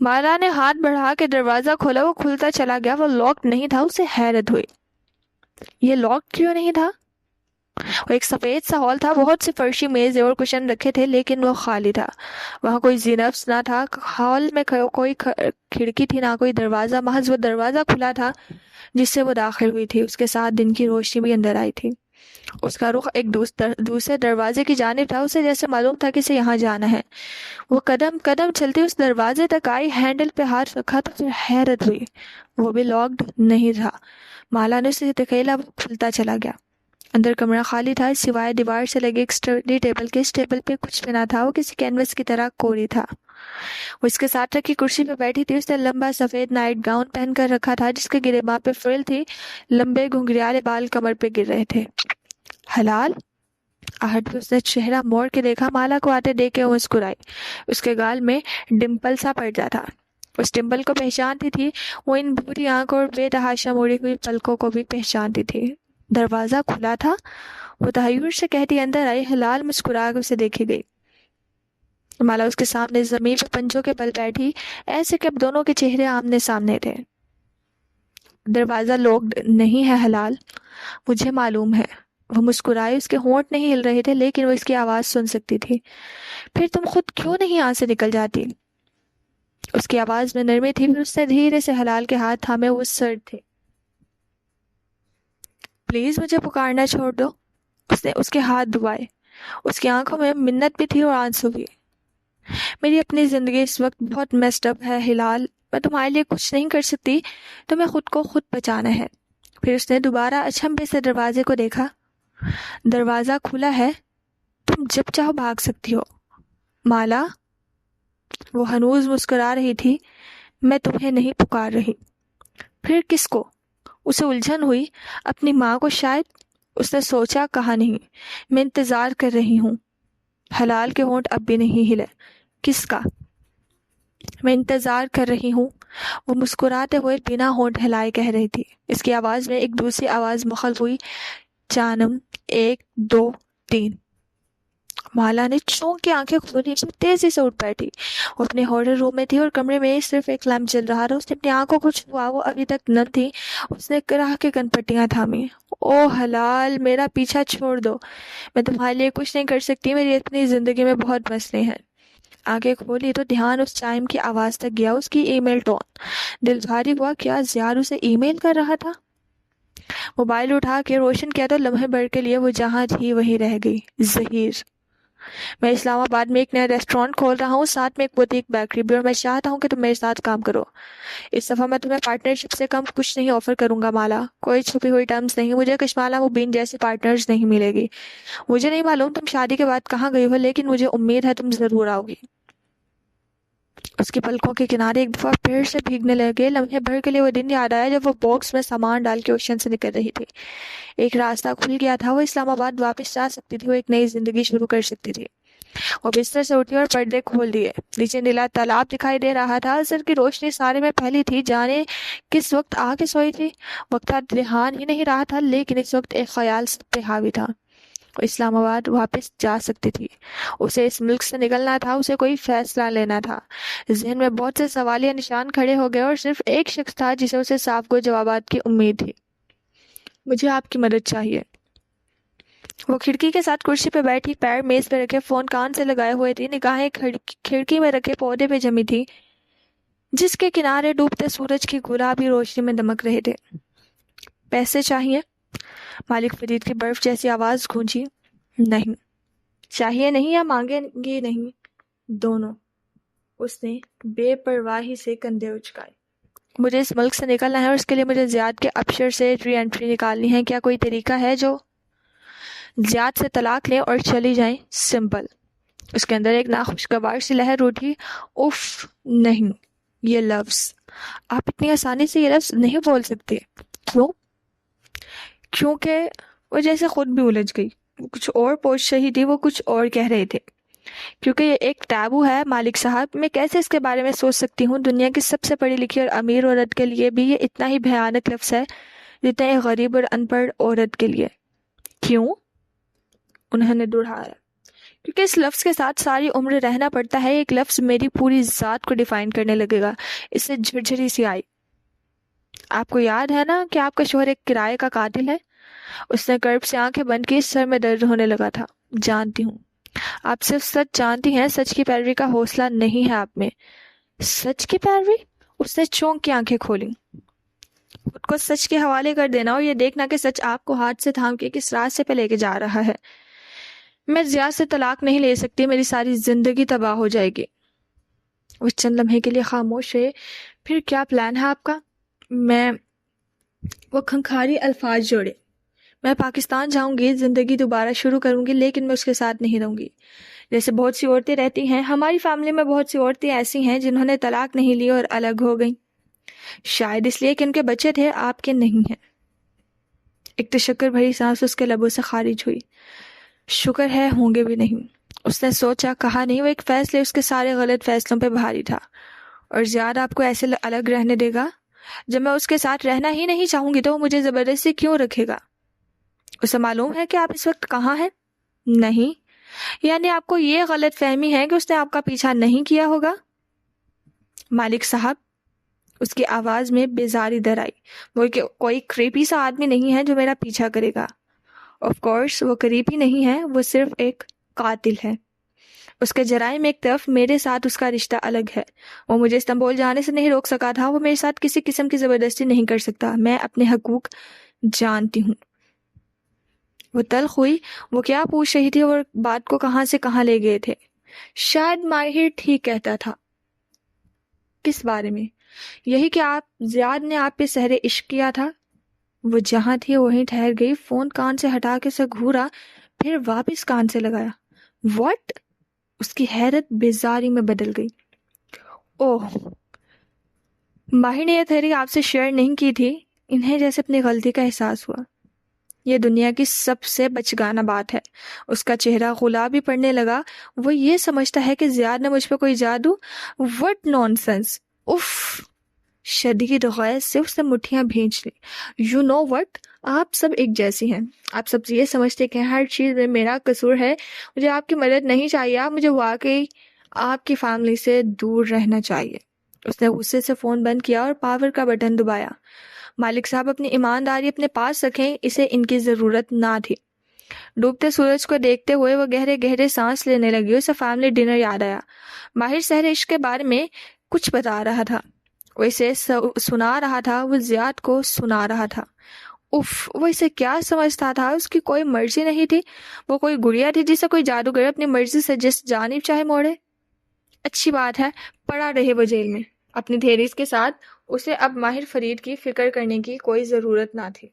مالا نے ہاتھ بڑھا کے دروازہ کھولا. وہ کھلتا چلا گیا. وہ لاک نہیں تھا. اسے حیرت ہوئی. یہ لاک کیوں نہیں تھا؟ وہ ایک سفید سا ہال تھا. بہت سے فرشی میز اور کشن رکھے تھے لیکن وہ خالی تھا. وہاں کوئی زینبس نہ تھا. ہال میں کوئی کھڑکی تھی نہ کوئی دروازہ. محض وہ دروازہ کھلا تھا جس سے وہ داخل ہوئی تھی. اس کے ساتھ دن کی روشنی بھی اندر آئی تھی. اس کا رخ ایک دوسرے دروازے کی جانب تھا. اسے جیسے معلوم تھا کہ اسے یہاں جانا ہے. وہ قدم قدم چلتی اس دروازے تک آئی. ہینڈل پہ ہاتھ رکھا تو پھر حیرت ہوئی. وہ بھی لاکڈ نہیں تھا. مالا نے اسے دکھیلا. وہ کھلتا چلا گیا. اندر کمرہ خالی تھا سوائے دیوار سے لگے ایک اسٹڈی ٹیبل کے. اس ٹیبل پہ کچھ بھی نہ تھا. وہ کسی کینوس کی طرح کوری تھا. وہ اس کے ساتھ رکھی کرسی پہ بیٹھی تھی. اس نے لمبا سفید نائٹ گاؤن پہن کر رکھا تھا جس کے گریباں پہ فرل تھی. لمبے گھنگریالے بال کمر پہ گر رہے تھے. حلال آہٹ پہ اس نے چہرہ موڑ کے دیکھا. مالا کو آتے دیکھ کے وہ مسکرائی. اس کے گال میں ڈمپل سا پڑ جاتا. اس ڈمپل کو پہچانتی تھی، وہ ان بھوری آنکھوں اور بے تحاشا مڑی ہوئی پلکوں کو بھی پہچانتی تھی۔ دروازہ کھلا تھا، وہ تحیر سے کہتی اندر آئی۔ ہلال مسکرا کر اسے دیکھی گئی۔ مالا اس کے سامنے زمین پہ پنجوں کے بل بیٹھی، ایسے کہ اب دونوں کے چہرے آمنے سامنے تھے۔ دروازہ لوک نہیں ہے ہلال، مجھے معلوم ہے۔ وہ مسکرائی، اس کے ہونٹ نہیں ہل رہے تھے لیکن وہ اس کی آواز سن سکتی تھی۔ پھر تم خود کیوں نہیں یہاں سے نکل جاتی؟ اس کی آواز میں نرمی تھی، پھر اس نے دھیرے سے ہلال کے ہاتھ تھامے، وہ سرد تھے۔ پلیز مجھے پکارنا چھوڑ دو۔ اس نے اس کے ہاتھ دبائے، اس کی آنکھوں میں منت بھی تھی اور آنسو بھی۔ میری اپنی زندگی اس وقت بہت میسڈ اپ ہے ہلال، میں تمہارے لیے کچھ نہیں کر سکتی، تمہیں خود کو خود بچانا ہے۔ پھر اس نے دوبارہ اچنبھے سے دروازے کو دیکھا۔ دروازہ کھلا ہے، تم جب چاہو بھاگ سکتی ہو مالا۔ وہ ہنوز مسکرا رہی تھی۔ میں تمہیں نہیں پکار رہی۔ پھر کس کو؟ اسے الجھن ہوئی، اپنی ماں کو شاید۔ اس نے سوچا، کہا نہیں، میں انتظار کر رہی ہوں۔ ہلال کے ہونٹ اب بھی نہیں ہلے۔ کس کا؟ میں انتظار کر رہی ہوں، وہ مسکراتے ہوئے بنا ہونٹ ہلائے کہہ رہی تھی۔ اس کی آواز میں ایک دوسری آواز مخلط ہوئی، جانم 1 2 3۔ مالا نے چونک کے آنکھیں کھولی، پھر تیزی سے اٹھ بیٹھی۔ وہ اپنے ہارر روم میں تھی اور کمرے میں صرف ایک لیمپ جل رہا تھا۔ اس نے اپنی آنکھوں کو چھوا، وہ ابھی تک نم تھی۔ اس نے کراہ کے کن پٹیاں تھامی۔ او ہلال، میرا پیچھا چھوڑ دو، میں تمہارے لیے کچھ نہیں کر سکتی، میری اتنی زندگی میں بہت مسئلے ہیں۔ آنکھیں کھولی تو دھیان اس چائم کی آواز تک گیا، اس کی ای میل ٹون۔ دل بھاری ہوا، کیا زیار اسے ای میل کر رہا تھا؟ موبائل اٹھا کے روشن کیا تو لمحے بھر کے لیے وہ جہاں تھی وہیں رہ گئی۔ ظہیر، میں اسلام آباد میں ایک نیا ریسٹورانٹ کھول رہا ہوں، ساتھ میں ایک بوتیک بیکری بھی، اور میں چاہتا ہوں کہ تم میرے ساتھ کام کرو۔ اس دفعہ میں تمہیں پارٹنرشپ سے کم کچھ نہیں آفر کروں گا مالا، کوئی چھپی ہوئی ٹرمز نہیں، مجھے کشمالہ مبین جیسی پارٹنرز نہیں ملے گی۔ مجھے نہیں معلوم تم شادی کے بعد کہاں گئی ہو، لیکن مجھے امید ہے تم ضرور آؤ گی۔ اس کی پلکوں کے کنارے ایک دفعہ پھر سے بھیگنے لگے۔ لمحے بھر کے لیے وہ دن یاد آیا جب وہ باکس میں سامان ڈال کے اوشن سے نکل رہی تھی۔ ایک راستہ کھل گیا تھا، وہ اسلام آباد واپس جا سکتی تھی، وہ ایک نئی زندگی شروع کر سکتی تھی۔ وہ بستر سے اٹھی اور پردے کھول دیے۔ نیچے نیلا تالاب دکھائی دے رہا تھا، عصر کی روشنی سارے میں پھیلی تھی، جانے کس وقت آ کے سوئی تھی۔ وقت دھیان ہی نہیں رہا تھا، لیکن اس وقت ایک خیال سب پہ حاوی تھا، وہ اسلام آباد واپس جا سکتی تھی۔ اسے اس ملک سے نکلنا تھا، اسے کوئی فیصلہ لینا تھا۔ ذہن میں بہت سے سوالیہ نشان کھڑے ہو گئے اور صرف ایک شخص تھا جسے اسے صاف گو جوابات کی امید تھی۔ مجھے آپ کی مدد چاہیے۔ وہ کھڑکی کے ساتھ کرسی پہ بیٹھی، پیر میز پہ رکھے، فون کان سے لگائے ہوئے تھی، نگاہیں کھڑکی میں رکھے پودے پہ جمی تھی جس کے کنارے ڈوبتے سورج کی گلابی روشنی میں دمک رہے تھے۔ پیسے چاہیے؟ مالک فرید کی برف جیسی آواز گونجی۔ نہیں، چاہیے نہیں یا مانگے گی نہیں، دونوں۔ اس نے بے پرواہی سے کندھے اچکائے۔ مجھے اس ملک سے نکلنا ہے اور اس کے لیے مجھے زیاد کے ابشر سے ری انٹری نکالنی ہے۔ کیا کوئی طریقہ ہے جو زیاد سے طلاق لیں اور چلی جائیں؟ سمپل۔ اس کے اندر ایک ناخوشگوار سی لہر اٹھی۔ اف نہیں، یہ لفظ آپ اتنی آسانی سے یہ لفظ نہیں بول سکتے۔ کیوں؟ کیونکہ وہ جیسے خود بھی الجھ گئی، وہ کچھ اور پوچھ رہی تھی، وہ کچھ اور کہہ رہے تھے۔ کیونکہ یہ ایک ٹیبو ہے مالک صاحب، میں کیسے اس کے بارے میں سوچ سکتی ہوں؟ دنیا کی سب سے پڑھی لکھی اور امیر عورت کے لیے بھی یہ اتنا ہی بھیانک لفظ ہے جتنا ایک غریب اور ان پڑھ عورت کے لیے۔ کیوں؟ انہوں نے دہرایا۔ کیونکہ اس لفظ کے ساتھ ساری عمر رہنا پڑتا ہے۔ ایک لفظ میری پوری ذات کو ڈیفائن کرنے لگے گا۔ اس سے جھرجھری سی آئی۔ آپ کو یاد ہے نا کہ آپ کا شوہر ایک کرائے کا قاتل ہے؟ اس نے کرب سے آنکھیں بند کی، سر میں درد ہونے لگا تھا۔ جانتی ہوں، آپ صرف سچ جانتی ہیں، سچ کی پیروی کا حوصلہ نہیں ہے آپ میں۔ سچ کی پیروی؟ اس نے چونک کی آنکھیں کھولی۔ خود کو سچ کے حوالے کر دینا اور یہ دیکھنا کہ سچ آپ کو ہاتھ سے تھام کے کس راستے پہ لے کے جا رہا ہے۔ میں زیاد سے طلاق نہیں لے سکتی، میری ساری زندگی تباہ ہو جائے گی۔ وہ چند لمحے کے لیے خاموش ہے۔ پھر کیا پلان ہے آپ کا؟ وہ کھنکھاری الفاظ جوڑے۔ میں پاکستان جاؤں گی، زندگی دوبارہ شروع کروں گی، لیکن میں اس کے ساتھ نہیں رہوں گی جیسے بہت سی عورتیں رہتی ہیں۔ ہماری فیملی میں بہت سی عورتیں ایسی ہیں جنہوں نے طلاق نہیں لی اور الگ ہو گئیں، شاید اس لیے کہ ان کے بچے تھے، آپ کے نہیں ہیں۔ ایک تشکر بھری سانس اس کے لبوں سے خارج ہوئی۔ شکر ہے ہوں گے بھی نہیں۔ اس نے سوچا، کہا نہیں۔ وہ ایک فیصلے اس کے سارے غلط فیصلوں پہ بھاری تھا اور زیاد آپ کو ایسے الگ رہنے دے گا؟ جب میں اس کے ساتھ رہنا ہی نہیں چاہوں گی تو وہ مجھے زبردستی کیوں رکھے گا؟ اسے معلوم ہے کہ آپ اس وقت کہاں ہیں؟ نہیں، یعنی آپ کو یہ غلط فہمی ہے کہ اس نے آپ کا پیچھا نہیں کیا ہوگا؟ مالک صاحب، اس کی آواز میں بیزاری در آئی، وہ کہ کوئی کریپی سا آدمی نہیں ہے جو میرا پیچھا کرے گا۔ آف کورس وہ کریپی نہیں ہے، وہ صرف ایک قاتل ہے۔ اس کے جرائم ایک طرف، میرے ساتھ اس کا رشتہ الگ ہے۔ وہ مجھے استنبول جانے سے نہیں روک سکا تھا، وہ میرے ساتھ کسی قسم کی زبردستی نہیں کر سکتا۔ میں اپنے حقوق جانتی ہوں۔ وہ تلخ ہوئی۔ وہ کیا پوچھ رہی تھی اور بات کو کہاں سے کہاں لے گئے تھے؟ شاید ماہر ٹھیک کہتا تھا۔ کس بارے میں؟ یہی کہ زیاد نے آپ پہ سحر عشق کیا تھا۔ وہ جہاں تھی وہیں ٹھہر گئی، فون کان سے ہٹا کے سے گھورا، پھر واپس کان سے لگایا۔ واٹ؟ اس کی حیرت بیزاری میں بدل گئی۔ اوہ، ماہر نے یہ تھیوری آپ سے شیئر نہیں کی تھی؟ انہیں جیسے اپنی غلطی کا احساس ہوا۔ یہ دنیا کی سب سے بچگانہ بات ہے۔ اس کا چہرہ گلابی پڑنے لگا۔ وہ یہ سمجھتا ہے کہ زیاد نے مجھ پہ کوئی جادو؟ What naan sense! اف! شدید غیظ سے اس نے مٹھیاں بھینچ لی۔ یو نو وٹ، آپ سب ایک جیسی ہیں۔ آپ سب یہ سمجھتے کہ ہر چیز میں میرا قصور ہے۔ مجھے آپ کی مدد نہیں چاہیے، آپ مجھے واقعی آپ کی فیملی سے دور رہنا چاہیے۔ اس نے غصے سے فون بند کیا اور پاور کا بٹن دبایا۔ مالک صاحب اپنی ایمانداری اپنے پاس رکھیں، اسے ان کی ضرورت نہ تھی۔ ڈوبتے سورج کو دیکھتے ہوئے وہ گہرے گہرے سانس لینے لگی۔ اسے فیملی ڈنر یاد آیا۔ ماہر سحر عشق کے بارے میں کچھ بتا رہا تھا، وہ اسے سنا رہا تھا، وہ زیاد کو سنا رہا تھا۔ اف! وہ اسے کیا سمجھتا تھا؟ اس کی کوئی مرضی نہیں تھی؟ وہ کوئی گڑیا تھی جسے کوئی جادوگر اپنی مرضی سے جس جانب چاہے موڑے؟ اچھی بات ہے، پڑا رہے وہ جیل میں۔ اپنی تھیریز کے ساتھ اسے اب ماہر فرید کی فکر کرنے کی کوئی ضرورت نہ تھی۔